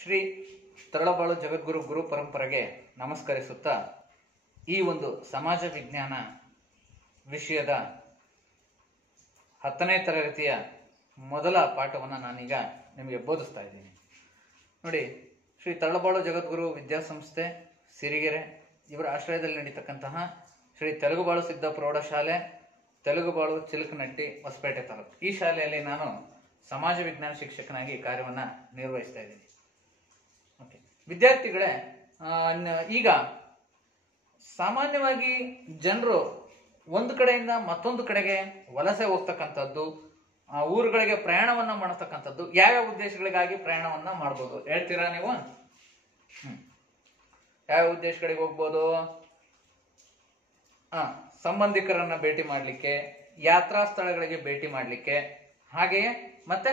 ಶ್ರೀ ತರಳಬಾಳು ಜಗದ್ಗುರು ಗುರು ಪರಂಪರೆಗೆ ನಮಸ್ಕರಿಸುತ್ತಾ ಈ ಒಂದು ಸಮಾಜ ವಿಜ್ಞಾನ ವಿಷಯದ 10ನೇ ತರಗತಿಯ ಮೊದಲ ಪಾಠವನ್ನು ನಾನೀಗ ನಿಮಗೆ ಬೋಧಿಸ್ತಾ ಇದ್ದೀನಿ. ನೋಡಿ, ಶ್ರೀ ತರಳಬಾಳು ಜಗದ್ಗುರು ವಿದ್ಯಾಸಂಸ್ಥೆ ಸಿರಿಗೆರೆ ಇವರ ಆಶ್ರಯದಲ್ಲಿ ನಡೀತಕ್ಕಂತಹ ಶ್ರೀ ತೆಲುಗುಬಾಳು ಸಿದ್ಧ ಪ್ರೌಢಶಾಲೆ, ತೆಲುಗುಬಾಳು ಚಿಲಕನಟ್ಟಿ, ಹೊಸಪೇಟೆ ತಾಲೂಕು, ಈ ಶಾಲೆಯಲ್ಲಿ ನಾನು ಸಮಾಜ ವಿಜ್ಞಾನ ಶಿಕ್ಷಕನಾಗಿ ಕಾರ್ಯವನ್ನು ನಿರ್ವಹಿಸ್ತಾ ಇದ್ದೀನಿ. ಓಕೆ ವಿದ್ಯಾರ್ಥಿಗಳೇ, ಈಗ ಸಾಮಾನ್ಯವಾಗಿ ಜನರು ಒಂದು ಕಡೆಯಿಂದ ಮತ್ತೊಂದು ಕಡೆಗೆ ವಲಸೆ ಹೋಗ್ತಕ್ಕಂಥದ್ದು, ಊರುಗಳಿಗೆ ಪ್ರಯಾಣವನ್ನ ಮಾಡತಕ್ಕಂಥದ್ದು, ಯಾವ್ಯಾವ ಉದ್ದೇಶಗಳಿಗಾಗಿ ಪ್ರಯಾಣವನ್ನ ಮಾಡ್ಬೋದು ಹೇಳ್ತೀರಾ ನೀವು? ಯಾವ ಉದ್ದೇಶಗಳಿಗೆ ಹೋಗ್ಬೋದು? ಸಂಬಂಧಿಕರನ್ನ ಭೇಟಿ ಮಾಡಲಿಕ್ಕೆ, ಯಾತ್ರಾ ಸ್ಥಳಗಳಿಗೆ ಭೇಟಿ ಮಾಡಲಿಕ್ಕೆ, ಹಾಗೆಯೇ ಮತ್ತೆ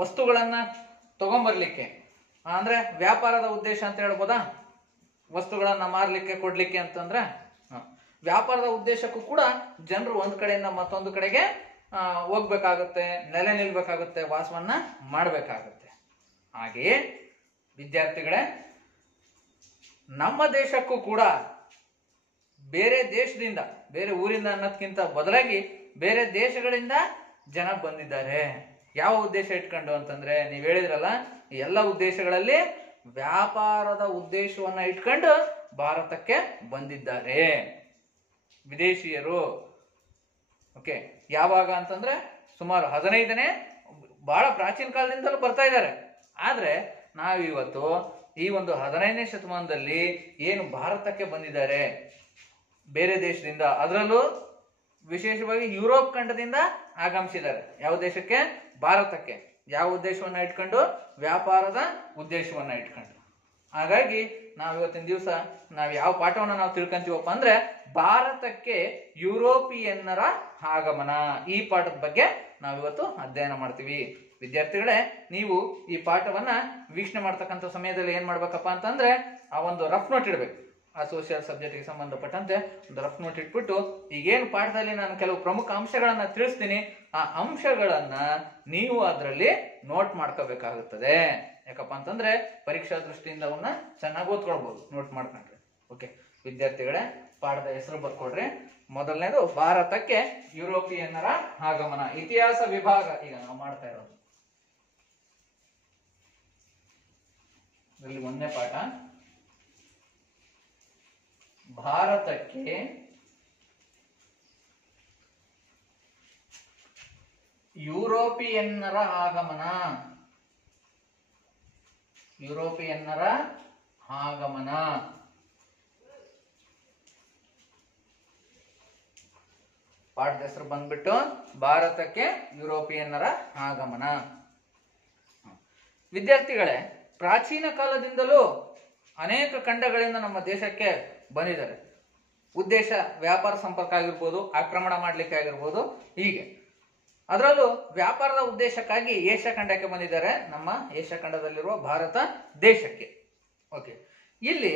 ವಸ್ತುಗಳನ್ನ ತಗೊಂಬರ್ಲಿಕ್ಕೆ, ಅಂದ್ರೆ ವ್ಯಾಪಾರದ ಉದ್ದೇಶ ಅಂತ ಹೇಳ್ಬೋದಾ? ವಸ್ತುಗಳನ್ನ ಮಾರ್ಲಿಕ್ಕೆ, ಕೊಡ್ಲಿಕ್ಕೆ ಅಂತಂದ್ರೆ ವ್ಯಾಪಾರದ ಉದ್ದೇಶಕ್ಕೂ ಕೂಡ ಜನರು ಒಂದ್ ಕಡೆಯಿಂದ ಮತ್ತೊಂದು ಕಡೆಗೆ ಹೋಗ್ಬೇಕಾಗುತ್ತೆ, ನೆಲೆ ನಿಲ್ಬೇಕಾಗುತ್ತೆ, ವಾಸವನ್ನ ಮಾಡಬೇಕಾಗುತ್ತೆ. ಹಾಗೆಯೇ ವಿದ್ಯಾರ್ಥಿಗಳೇ, ನಮ್ಮ ದೇಶಕ್ಕೂ ಕೂಡ ಬೇರೆ ದೇಶದಿಂದ, ಬೇರೆ ಊರಿಂದ ಅನ್ನೋದಕ್ಕಿಂತ ಬದಲಾಗಿ ಬೇರೆ ದೇಶಗಳಿಂದ ಜನ ಬಂದಿದ್ದಾರೆ. ಯಾವ ಉದ್ದೇಶ ಇಟ್ಕೊಂಡು ಅಂತಂದ್ರೆ, ನೀವ್ ಹೇಳಿದ್ರಲ್ಲ, ಎಲ್ಲ ಉದ್ದೇಶಗಳಲ್ಲಿ ವ್ಯಾಪಾರದ ಉದ್ದೇಶವನ್ನ ಇಟ್ಕೊಂಡು ಭಾರತಕ್ಕೆ ಬಂದಿದ್ದಾರೆ ವಿದೇಶಿಯರು. ಓಕೆ, ಯಾವಾಗ ಅಂತಂದ್ರೆ ಸುಮಾರು 15ನೇ, ಬಹಳ ಪ್ರಾಚೀನ ಕಾಲದಿಂದಲೂ ಬರ್ತಾ ಇದ್ದಾರೆ. ಆದ್ರೆ ನಾವಿವತ್ತು ಈ ಒಂದು 15ನೇ ಶತಮಾನದಲ್ಲಿ ಏನು ಭಾರತಕ್ಕೆ ಬಂದಿದ್ದಾರೆ ಬೇರೆ ದೇಶದಿಂದ, ಅದರಲ್ಲೂ ವಿಶೇಷವಾಗಿ ಯುರೋಪ್ ಖಂಡದಿಂದ ಆಗಮಿಸಿದ್ದಾರೆ. ಯಾವ ದೇಶಕ್ಕೆ? ಭಾರತಕ್ಕೆ. ಯಾವ ಉದ್ದೇಶವನ್ನ ಇಟ್ಕೊಂಡು? ವ್ಯಾಪಾರದ ಉದ್ದೇಶವನ್ನ ಇಟ್ಕೊಂಡು. ಹಾಗಾಗಿ ನಾವು ಇವತ್ತಿನ ದಿವಸ ನಾವು ಯಾವ ಪಾಠವನ್ನ ನಾವು ತಿಳ್ಕೊಂತೀವಪ್ಪ ಅಂದ್ರೆ, ಭಾರತಕ್ಕೆ ಯುರೋಪಿಯನ್ನರ ಆಗಮನ, ಈ ಪಾಠದ ಬಗ್ಗೆ ನಾವಿವತ್ತು ಅಧ್ಯಯನ ಮಾಡ್ತೀವಿ. ವಿದ್ಯಾರ್ಥಿಗಳೇ, ನೀವು ಈ ಪಾಠವನ್ನ ವೀಕ್ಷಣೆ ಮಾಡ್ತಕ್ಕಂಥ ಸಮಯದಲ್ಲಿ ಏನ್ ಮಾಡ್ಬೇಕಪ್ಪ ಅಂತಂದ್ರೆ, ಆ ಒಂದು ರಫ್ ನೋಟ್ ಇಡ್ಬೇಕು. ಆ ಸೋಷಿಯಲ್ ಸಬ್ಜೆಕ್ಟ್ಗೆ ಸಂಬಂಧಪಟ್ಟಂತೆ ಒಂದು ರಫ್ ನೋಟ್ ಇಟ್ಬಿಟ್ಟು, ಈಗೇನು ಪಾಠದಲ್ಲಿ ನಾನು ಕೆಲವು ಪ್ರಮುಖ ಅಂಶಗಳನ್ನ ತಿಳಿಸ್ತೀನಿ, ಆ ಅಂಶಗಳನ್ನ ನೀವು ಅದರಲ್ಲಿ ನೋಟ್ ಮಾಡ್ಕೋಬೇಕಾಗುತ್ತದೆ. ಯಾಕಪ್ಪ ಅಂತಂದ್ರೆ ಪರೀಕ್ಷಾ ದೃಷ್ಟಿಯಿಂದ ಅವನ್ನ ಚೆನ್ನಾಗಿ ಓದ್ಕೊಳ್ಬಹುದು ನೋಟ್ ಮಾಡ್ಕೊಂಡ್ರೆ. ಓಕೆ ವಿದ್ಯಾರ್ಥಿಗಳೇ, ಪಾಠದ ಹೆಸರು ಬರ್ಕೊಡ್ರಿ. ಮೊದಲನೇದು ಭಾರತಕ್ಕೆ ಯುರೋಪಿಯನ್ನರ ಆಗಮನ, ಇತಿಹಾಸ ವಿಭಾಗ. ಈಗ ನಾವು ಮಾಡ್ತಾ ಇರೋದು ಇದರಲ್ಲಿ 1ನೇ ಪಾಠ, ಭಾರತಕ್ಕೆ ಯುರೋಪಿಯನ್ನರ ಆಗಮನ. ಯುರೋಪಿಯನ್ನರ ಆಗಮನ. ಪಾಠದ ಹೆಸರು ಬಂದ್ಬಿಟ್ಟು ಭಾರತಕ್ಕೆ ಯುರೋಪಿಯನ್ನರ ಆಗಮನ. ವಿದ್ಯಾರ್ಥಿಗಳೇ, ಪ್ರಾಚೀನ ಕಾಲದಿಂದಲೂ ಅನೇಕ ಖಂಡಗಳಿಂದ ನಮ್ಮ ದೇಶಕ್ಕೆ ಬಂದಿದ್ದಾರೆ. ಉದ್ದೇಶ ವ್ಯಾಪಾರ ಸಂಪರ್ಕ ಆಗಿರ್ಬೋದು, ಆಕ್ರಮಣ ಮಾಡ್ಲಿಕ್ಕೆ ಆಗಿರ್ಬೋದು, ಹೀಗೆ. ಅದರಲ್ಲೂ ವ್ಯಾಪಾರದ ಉದ್ದೇಶಕ್ಕಾಗಿ ಏಷ್ಯಾ ಖಂಡಕ್ಕೆ ಬಂದಿದ್ದಾರೆ, ನಮ್ಮ ಏಷ್ಯಾ ಖಂಡದಲ್ಲಿರುವ ಭಾರತ ದೇಶಕ್ಕೆ. ಓಕೆ, ಇಲ್ಲಿ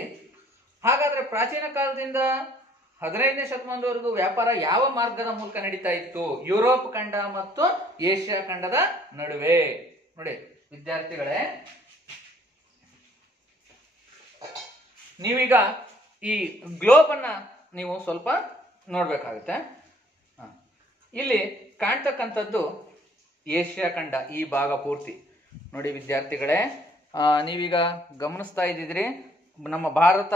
ಹಾಗಾದ್ರೆ ಪ್ರಾಚೀನ ಕಾಲದಿಂದ 15ನೇ ಶತಮಾನದವರೆಗೂ ವ್ಯಾಪಾರ ಯಾವ ಮಾರ್ಗದ ಮೂಲಕ ನಡೀತಾ ಇತ್ತು? ಯುರೋಪ್ ಖಂಡ ಮತ್ತು ಏಷ್ಯಾ ಖಂಡದ ನಡುವೆ. ನೋಡಿ ವಿದ್ಯಾರ್ಥಿಗಳೇ, ನೀವೀಗ ಈ ಗ್ಲೋಬ್ ಅನ್ನ ನೀವು ಸ್ವಲ್ಪ ನೋಡ್ಬೇಕಾಗುತ್ತೆ. ಇಲ್ಲಿ ಕಾಣ್ತಕ್ಕಂಥದ್ದು ಏಷ್ಯಾ ಖಂಡ, ಈ ಭಾಗ ಪೂರ್ತಿ. ನೋಡಿ ವಿದ್ಯಾರ್ಥಿಗಳೇ, ನೀವೀಗ ಗಮನಿಸ್ತಾ ಇದ್ದಿದ್ರಿ, ನಮ್ಮ ಭಾರತ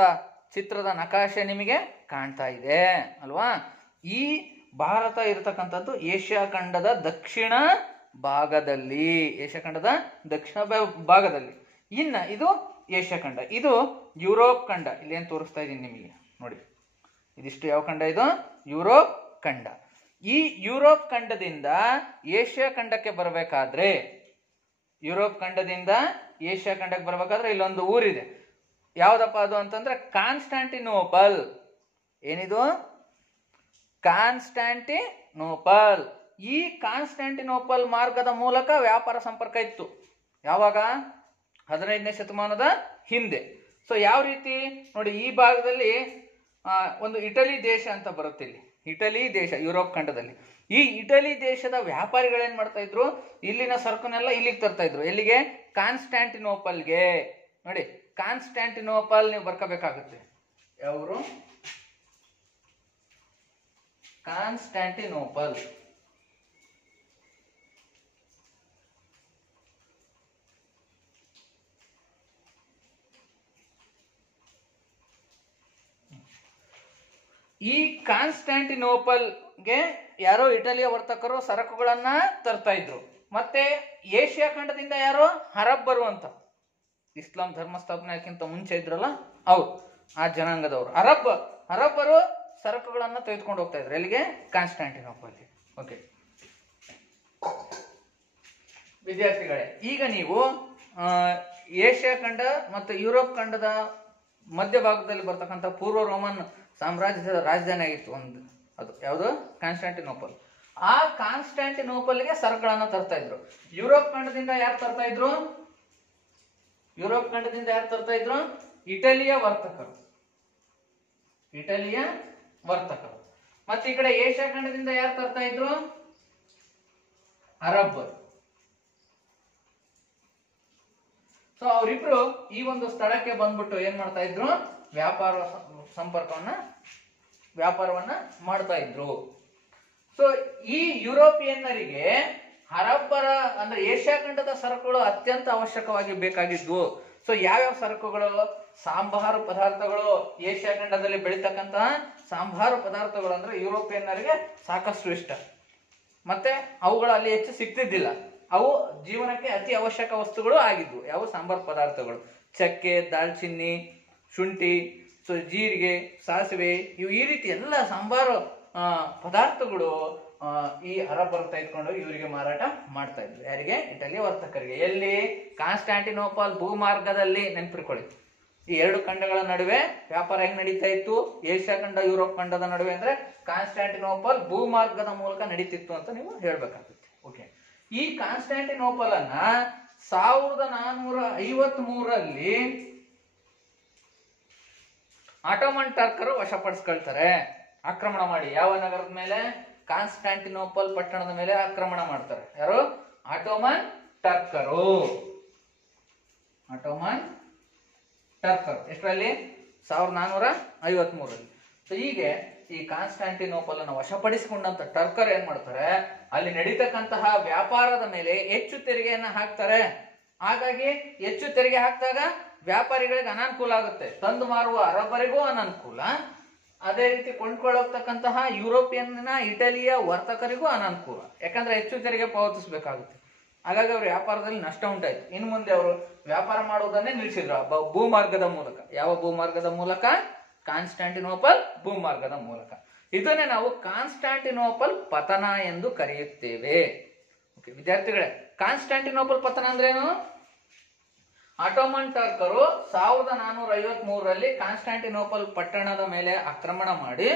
ಚಿತ್ರದ ನಕಾಶೆ ನಿಮಗೆ ಕಾಣ್ತಾ ಇದೆ ಅಲ್ವಾ? ಈ ಭಾರತ ಇರತಕ್ಕಂಥದ್ದು ಏಷ್ಯಾ ಖಂಡದ ದಕ್ಷಿಣ ಭಾಗದಲ್ಲಿ, ಏಷ್ಯಾ ಖಂಡದ ದಕ್ಷಿಣ ಭಾಗದಲ್ಲಿ. ಇನ್ನ ಇದು ಏಷ್ಯಾ ಖಂಡ, ಇದು ಯುರೋಪ್ ಖಂಡ. ಇಲ್ಲೇನು ತೋರಿಸ್ತಾ ಇದ್ದೀನಿ ನಿಮಗೆ ನೋಡಿ, ಇದಿಷ್ಟು ಯಾವ ಖಂಡ? ಇದು ಯುರೋಪ್ ಖಂಡ. ಈ ಯುರೋಪ್ ಖಂಡದಿಂದ ಏಷ್ಯಾ ಖಂಡಕ್ಕೆ ಬರಬೇಕಾದ್ರೆ, ಯುರೋಪ್ ಖಂಡದಿಂದ ಏಷ್ಯಾ ಖಂಡಕ್ಕೆ ಬರಬೇಕಾದ್ರೆ ಇಲ್ಲೊಂದು ಊರಿದೆ. ಯಾವ್ದಪ್ಪ ಅದು ಅಂತಂದ್ರೆ ಕಾನ್ಸ್ಟಾಂಟಿನೋಪಲ್. ಏನಿದು? ಕಾನ್ಸ್ಟಾಂಟಿನೋಪಲ್. ಈ ಕಾನ್ಸ್ಟಾಂಟಿನೋಪಲ್ ಮಾರ್ಗದ ಮೂಲಕ ವ್ಯಾಪಾರ ಸಂಪರ್ಕ ಇತ್ತು. ಯಾವಾಗ? 15ನೇ ಶತಮಾನದ ಹಿಂದೆ. ಸೊ ಯಾವ ರೀತಿ ನೋಡಿ, ಈ ಭಾಗದಲ್ಲಿ ಒಂದು ಇಟಲಿ ದೇಶ ಅಂತ ಬರುತ್ತೆ. ಇಲ್ಲಿ ಇಟಲಿ ದೇಶ ಯುರೋಪ್ ಖಂಡದಲ್ಲಿ. ಈ ಇಟಲಿ ದೇಶದ ವ್ಯಾಪಾರಿಗಳೇನ್ ಮಾಡ್ತಾ ಇದ್ರು, ಇಲ್ಲಿನ ಸರಕನ್ನೆಲ್ಲ ಇಲ್ಲಿಗೆ ತರ್ತಾ ಇದ್ರು. ಎಲ್ಲಿಗೆ? ಕಾನ್ಸ್ಟ್ಯಾಂಟಿನೋಪಲ್ಗೆ. ನೋಡಿ, ಕಾನ್ಸ್ಟ್ಯಾಂಟಿನೋಪಲ್ ನೀವು ಬರ್ಕೋಬೇಕಾಗುತ್ತೆ. ಯಾವರು? ಕಾನ್ಸ್ಟ್ಯಾಂಟಿನೋಪಲ್. ಈ ಕಾನ್ಸ್ಟ್ಯಾಂಟಿನೋಪಲ್ಗೆ ಯಾರೋ ಇಟಲಿಯ ವರ್ತಕರು ಸರಕುಗಳನ್ನ ತರ್ತಾ ಇದ್ರು. ಮತ್ತೆ ಏಷ್ಯಾ ಖಂಡದಿಂದ ಯಾರೋ ಅರಬ್ಬರು ಅಂತ, ಇಸ್ಲಾಂ ಧರ್ಮ ಸ್ಥಾಪನೆಗಿಂತ ಮುಂಚೆ ಇದ್ರಲ್ಲ ಅವ್ರು, ಆ ಜನಾಂಗದವರು ಅರಬ್ಬರು ಸರಕುಗಳನ್ನ ತೆಗೆದುಕೊಂಡು ಹೋಗ್ತಾ ಇದ್ರು. ಎಲ್ಲಿಗೆ? ಕಾನ್ಸ್ಟ್ಯಾಂಟಿನೋಪಲ್ಗೆ. ಓಕೆ ವಿದ್ಯಾರ್ಥಿಗಳೇ, ಈಗ ನೀವು ಏಷ್ಯಾ ಖಂಡ ಮತ್ತು ಯುರೋಪ್ ಖಂಡದ ಮಧ್ಯಭಾಗದಲ್ಲಿ ಬರ್ತಕ್ಕಂಥ ಪೂರ್ವ ರೋಮನ್ ಸಾಮ್ರಾಜ್ಯದ ರಾಜಧಾನಿ ಆಗಿತ್ತು ಒಂದು, ಅದು ಯಾವುದು? ಕಾನ್ಸ್ಟ್ಯಾಂಟಿನೋಪಲ್. ಆ ಕಾನ್ಸ್ಟ್ಯಾಂಟಿನೋಪಲ್ಗೆ ಸರಕುಗಳನ್ನ ತರ್ತಾ ಇದ್ರು. ಯುರೋಪ್ ಖಂಡದಿಂದ ಯಾರು ತರ್ತಾ ಇದ್ರು? ಇಟಲಿಯ ವರ್ತಕರು. ಮತ್ತೆ ಈ ಕಡೆ ಏಷ್ಯಾ ಖಂಡದಿಂದ ಯಾರು ತರ್ತಾ ಇದ್ರು? ಅರಬ್ಬರು. ಸೊ ಅವರಿಬ್ರು ಈ ಒಂದು ಸ್ಥಳಕ್ಕೆ ಬಂದ್ಬಿಟ್ಟು ಏನ್ ಮಾಡ್ತಾ ಇದ್ರು? ವ್ಯಾಪಾರವನ್ನ ಮಾಡ್ತಾ ಇದ್ರು. ಸೊ ಈ ಯುರೋಪಿಯನ್ನರಿಗೆ ಅರಬ್ಬರ ಅಂದ್ರೆ ಏಷ್ಯಾ ಖಂಡದ ಸರಕುಗಳು ಅತ್ಯಂತ ಅವಶ್ಯಕವಾಗಿ ಬೇಕಾಗಿದ್ವು. ಸೊ ಯಾವ್ಯಾವ ಸರಕುಗಳು? ಸಾಂಬಾರು ಪದಾರ್ಥಗಳು. ಏಷ್ಯಾ ಖಂಡದಲ್ಲಿ ಬೆಳೀತಕ್ಕಂತಹ ಸಾಂಬಾರು ಪದಾರ್ಥಗಳು ಅಂದ್ರೆ ಯುರೋಪಿಯನ್ನರಿಗೆ ಸಾಕಷ್ಟು ಇಷ್ಟ. ಮತ್ತೆ ಅವುಗಳು ಅಲ್ಲಿ ಹೆಚ್ಚು ಸಿಗ್ತಿದ್ದಿಲ್ಲ. ಅವು ಜೀವನಕ್ಕೆ ಅತಿ ಅವಶ್ಯಕ ವಸ್ತುಗಳು ಆಗಿದ್ವು. ಯಾವ? ಸಾಂಬಾರು ಪದಾರ್ಥಗಳು. ಚಕ್ಕೆ, ದಾಲ್ಚಿನ್ನಿ, ಶುಂಠಿ, ಸೊ ಜೀರಿಗೆ, ಸಾಸಿವೆ, ಇವು ಈ ರೀತಿ ಎಲ್ಲ ಸಾಂಬಾರು ಪದಾರ್ಥಗಳು ಈ ಅರಬ್ಬರು ತೆಗೆದುಕೊಂಡು ಇವರಿಗೆ ಮಾರಾಟ ಮಾಡ್ತಾ ಇದ್ರು. ಯಾರಿಗೆ? ಇಟಲಿಯ ವರ್ತಕರಿಗೆ. ಎಲ್ಲಿ? ಕಾನ್ಸ್ಟ್ಯಾಂಟಿನೋಪಲ್ ಭೂಮಾರ್ಗದಲ್ಲಿ. ನೆನಪಿಟ್ಕೊಳ್ಳಿ, ಈ ಎರಡು ಖಂಡಗಳ ನಡುವೆ ವ್ಯಾಪಾರ ಹೆಂಗ್ ನಡೀತಾ ಇತ್ತು? ಏಷ್ಯಾ ಖಂಡ ಯುರೋಪ್ ಖಂಡದ ನಡುವೆ ಅಂದ್ರೆ ಕಾನ್ಸ್ಟ್ಯಾಂಟಿನೋಪಲ್ ಭೂಮಾರ್ಗದ ಮೂಲಕ ನಡೀತಿತ್ತು ಅಂತ ನೀವು ಹೇಳ್ಬೇಕಾಗುತ್ತೆ. ಓಕೆ, ಈ ಕಾನ್ಸ್ಟ್ಯಾಂಟಿನೋಪಲ್ ಅನ್ನ 1453ರಲ್ಲಿ ಆಟೋಮನ್ ಟರ್ಕರು ವಶಪಡಿಸ್ಕೊಳ್ತಾರೆ. ಆಕ್ರಮಣ ಮಾಡಿ. ಯಾವ ನಗರದ ಮೇಲೆ? ಕಾನ್ಸ್ಟ್ಯಾಂಟಿನೋಪಲ್ ಪಟ್ಟಣದ ಮೇಲೆ ಆಕ್ರಮಣ ಮಾಡ್ತಾರೆ. ಯಾರು? ಆಟೋಮನ್ ಟರ್ಕರು. ಎಷ್ಟರಲ್ಲಿ? 1453ರಲ್ಲಿ. ಸೊ ಹೀಗೆ ಈ ಕಾನ್ಸ್ಟ್ಯಾಂಟಿನೋಪಲ್ ಅನ್ನು ವಶಪಡಿಸಿಕೊಂಡಂತ ಟರ್ಕರ್ ಏನ್ ಮಾಡ್ತಾರೆ? ಅಲ್ಲಿ ನಡೀತಕ್ಕಂತಹ ವ್ಯಾಪಾರದ ಮೇಲೆ ಹೆಚ್ಚು ತೆರಿಗೆಯನ್ನ ಹಾಕ್ತಾರೆ. ಹಾಗಾಗಿ ಹೆಚ್ಚು ತೆರಿಗೆ ಹಾಕಿದಾಗ ವ್ಯಾಪಾರಿಗಳಿಗೆ ಅನಾನುಕೂಲ ಆಗುತ್ತೆ. ತಂದು ಮಾರುವ ಅರಬ್ಬರಿಗೂ ಅನಾನುಕೂಲ, ಅದೇ ರೀತಿ ಕೊಂಡ್ಕೊಳ್ಳೋಗ್ತಕ್ಕಂತಹ ಯುರೋಪಿಯನ್ನ ಇಟಲಿಯ ವರ್ತಕರಿಗೂ ಅನಾನುಕೂಲ. ಯಾಕಂದ್ರೆ ಹೆಚ್ಚು ತೆರಿಗೆ ಪಾವತಿಸಬೇಕಾಗುತ್ತೆ. ಹಾಗಾಗಿ ಅವ್ರ ವ್ಯಾಪಾರದಲ್ಲಿ ನಷ್ಟ ಉಂಟಾಯ್ತು. ಇನ್ನು ಮುಂದೆ ಅವರು ವ್ಯಾಪಾರ ಮಾಡುವುದನ್ನೇ ನಿಲ್ಲಿಸಿದ್ರು ಭೂಮಾರ್ಗದ ಮೂಲಕ. ಯಾವ ಭೂಮಾರ್ಗದ ಮೂಲಕ? ಕಾನ್ಸ್ಟ್ಯಾಂಟಿನೋಪಲ್ ಭೂಮಾರ್ಗದ ಮೂಲಕ. ಇದನ್ನೇ ನಾವು ಕಾನ್ಸ್ಟ್ಯಾಂಟಿನೋಪಲ್ ಪತನ ಎಂದು ಕರೆಯುತ್ತೇವೆ. ಓಕೆ ವಿದ್ಯಾರ್ಥಿಗಳೇ, ಕಾನ್ಸ್ಟ್ಯಾಂಟಿನೋಪಲ್ ಪತನ ಅಂದ್ರೇನು? ಆಟೋಮನ್ ಟರ್ಕರು 1453ರಲ್ಲಿ ಕಾನ್ಸ್ಟ್ಯಾಂಟಿನೋಪಲ್ ಪಟ್ಟಣದ ಮೇಲೆ ಆಕ್ರಮಣ ಮಾಡಿ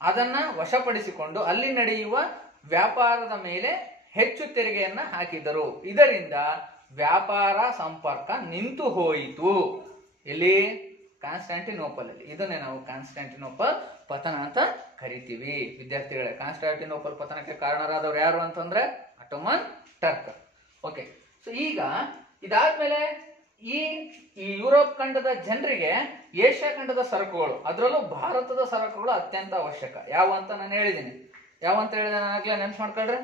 ಅದನ್ನ ವಶಪಡಿಸಿಕೊಂಡು ಅಲ್ಲಿ ನಡೆಯುವ ವ್ಯಾಪಾರದ ಮೇಲೆ ಹೆಚ್ಚು ತೆರಿಗೆಯನ್ನ ಹಾಕಿದರು. ಇದರಿಂದ ವ್ಯಾಪಾರ ಸಂಪರ್ಕ ನಿಂತು ಹೋಯಿತು. ಎಲ್ಲಿ? ಕಾನ್ಸ್ಟ್ಯಾಂಟಿನೋಪಲ್ ಅಲ್ಲಿ. ಇದನ್ನೇ ನಾವು ಕಾನ್ಸ್ಟ್ಯಾಂಟಿನೋಪಲ್ ಪತನ ಅಂತ ಕರಿತೀವಿ. ವಿದ್ಯಾರ್ಥಿಗಳೇ, ಕಾನ್ಸ್ಟ್ಯಾಂಟಿನೋಪಲ್ ಪತನಕ್ಕೆ ಕಾರಣರಾದವರು ಯಾರು ಅಂತಂದ್ರೆ ಆಟೋಮನ್ ಟರ್ಕರ್. ಓಕೆ, ಸೊ ಈಗ ಇದಾದ್ಮೇಲೆ ಈ ಯುರೋಪ್ ಖಂಡದ ಜನರಿಗೆ ಏಷ್ಯಾ ಖಂಡದ ಸರಕುಗಳು, ಅದರಲ್ಲೂ ಭಾರತದ ಸರಕುಗಳು ಅತ್ಯಂತ ಅವಶ್ಯಕ. ಯಾವ ಅಂತ ನಾನು ಹೇಳಿದ್ದೀನಿ. ಯಾವ ಅಂತ ಹೇಳಿದೆ ನಾನು ಆಗ್ಲೇ ನೆನ್ಪು ಮಾಡ್ಕೊಳ್ರಿ.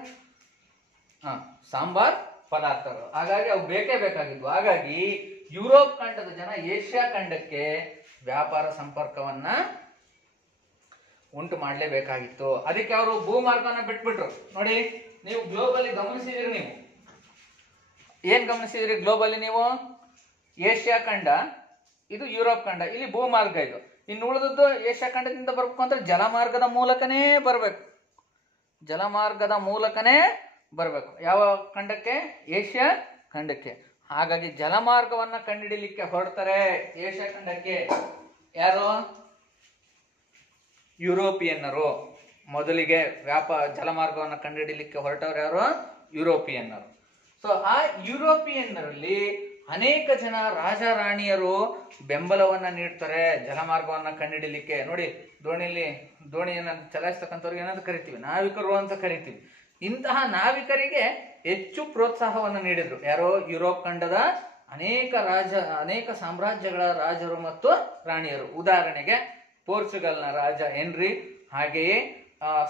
ಸಾಂಬಾರ್ ಪದಾರ್ಥಗಳು. ಹಾಗಾಗಿ ಅವು ಬೇಕೇ ಬೇಕಾಗಿದ್ವು. ಹಾಗಾಗಿ ಯುರೋಪ್ ಖಂಡದ ಜನ ಏಷ್ಯಾ ಖಂಡಕ್ಕೆ ವ್ಯಾಪಾರ ಸಂಪರ್ಕವನ್ನ ಉಂಟು ಮಾಡಲೇಬೇಕಾಗಿತ್ತು. ಅದಕ್ಕೆ ಅವರು ಭೂಮಾರ್ಗವನ್ನ ಬಿಟ್ಬಿಟ್ರು. ನೋಡಿ, ನೀವು ಗ್ಲೋಬಲಿ ಗಮನಿಸಿದಿರಿ. ನೀವು ಏನ್ ಗಮನಿಸಿದಿರಿ ಗ್ಲೋಬಲಿ? ನೀವು ಏಷ್ಯಾ ಖಂಡ, ಇದು ಯುರೋಪ್ ಖಂಡ, ಇಲ್ಲಿ ಭೂಮಾರ್ಗ ಇದು. ಇನ್ನು ಉಳಿದದ್ದು ಏಷ್ಯಾ ಖಂಡದಿಂದ ಬರ್ಬೇಕು ಅಂದ್ರೆ ಜಲಮಾರ್ಗದ ಮೂಲಕನೇ ಬರ್ಬೇಕು. ಯಾವ ಖಂಡಕ್ಕೆ? ಏಷ್ಯಾ ಖಂಡಕ್ಕೆ. ಹಾಗಾಗಿ ಜಲಮಾರ್ಗವನ್ನ ಕಂಡುಹಿಡಿಯಲಿಕ್ಕೆ ಹೊರಡ್ತಾರೆ ಏಷ್ಯಾ ಖಂಡಕ್ಕೆ. ಯಾರು? ಯುರೋಪಿಯನ್ನರು. ಮೊದಲಿಗೆ ಜಲಮಾರ್ಗವನ್ನ ಕಂಡುಹಿಡಿಯಲಿಕ್ಕೆ ಹೊರಟವ್ರು ಯಾರು? ಯುರೋಪಿಯನ್ನರು. ಸೊ ಆ ಯುರೋಪಿಯನ್ನರಲ್ಲಿ ಅನೇಕ ಜನ ರಾಜ ರಾಣಿಯರು ಬೆಂಬಲವನ್ನ ನೀಡ್ತಾರೆ ಜಲಮಾರ್ಗವನ್ನ ಕಂಡುಹಿಡಿಲಿಕ್ಕೆ. ನೋಡಿ, ದೋಣಿಯನ್ನ ಚಲಾಯಿಸ್ತಕ್ಕಂಥವ್ರಿಗೆ ಏನಂತ ಕರಿತೀವಿ? ನಾವಿಕರು ಅಂತ ಕರಿತೀವಿ. ಇಂತಹ ನಾವಿಕರಿಗೆ ಹೆಚ್ಚು ಪ್ರೋತ್ಸಾಹವನ್ನು ನೀಡಿದ್ರು ಯಾರೋ? ಯುರೋಪ್ ಖಂಡದ ಅನೇಕ ಸಾಮ್ರಾಜ್ಯಗಳ ರಾಜರು ಮತ್ತು ರಾಣಿಯರು. ಉದಾಹರಣೆಗೆ ಪೋರ್ಚುಗಲ್ನ ರಾಜ ಹೆನ್ರಿ, ಹಾಗೆಯೇ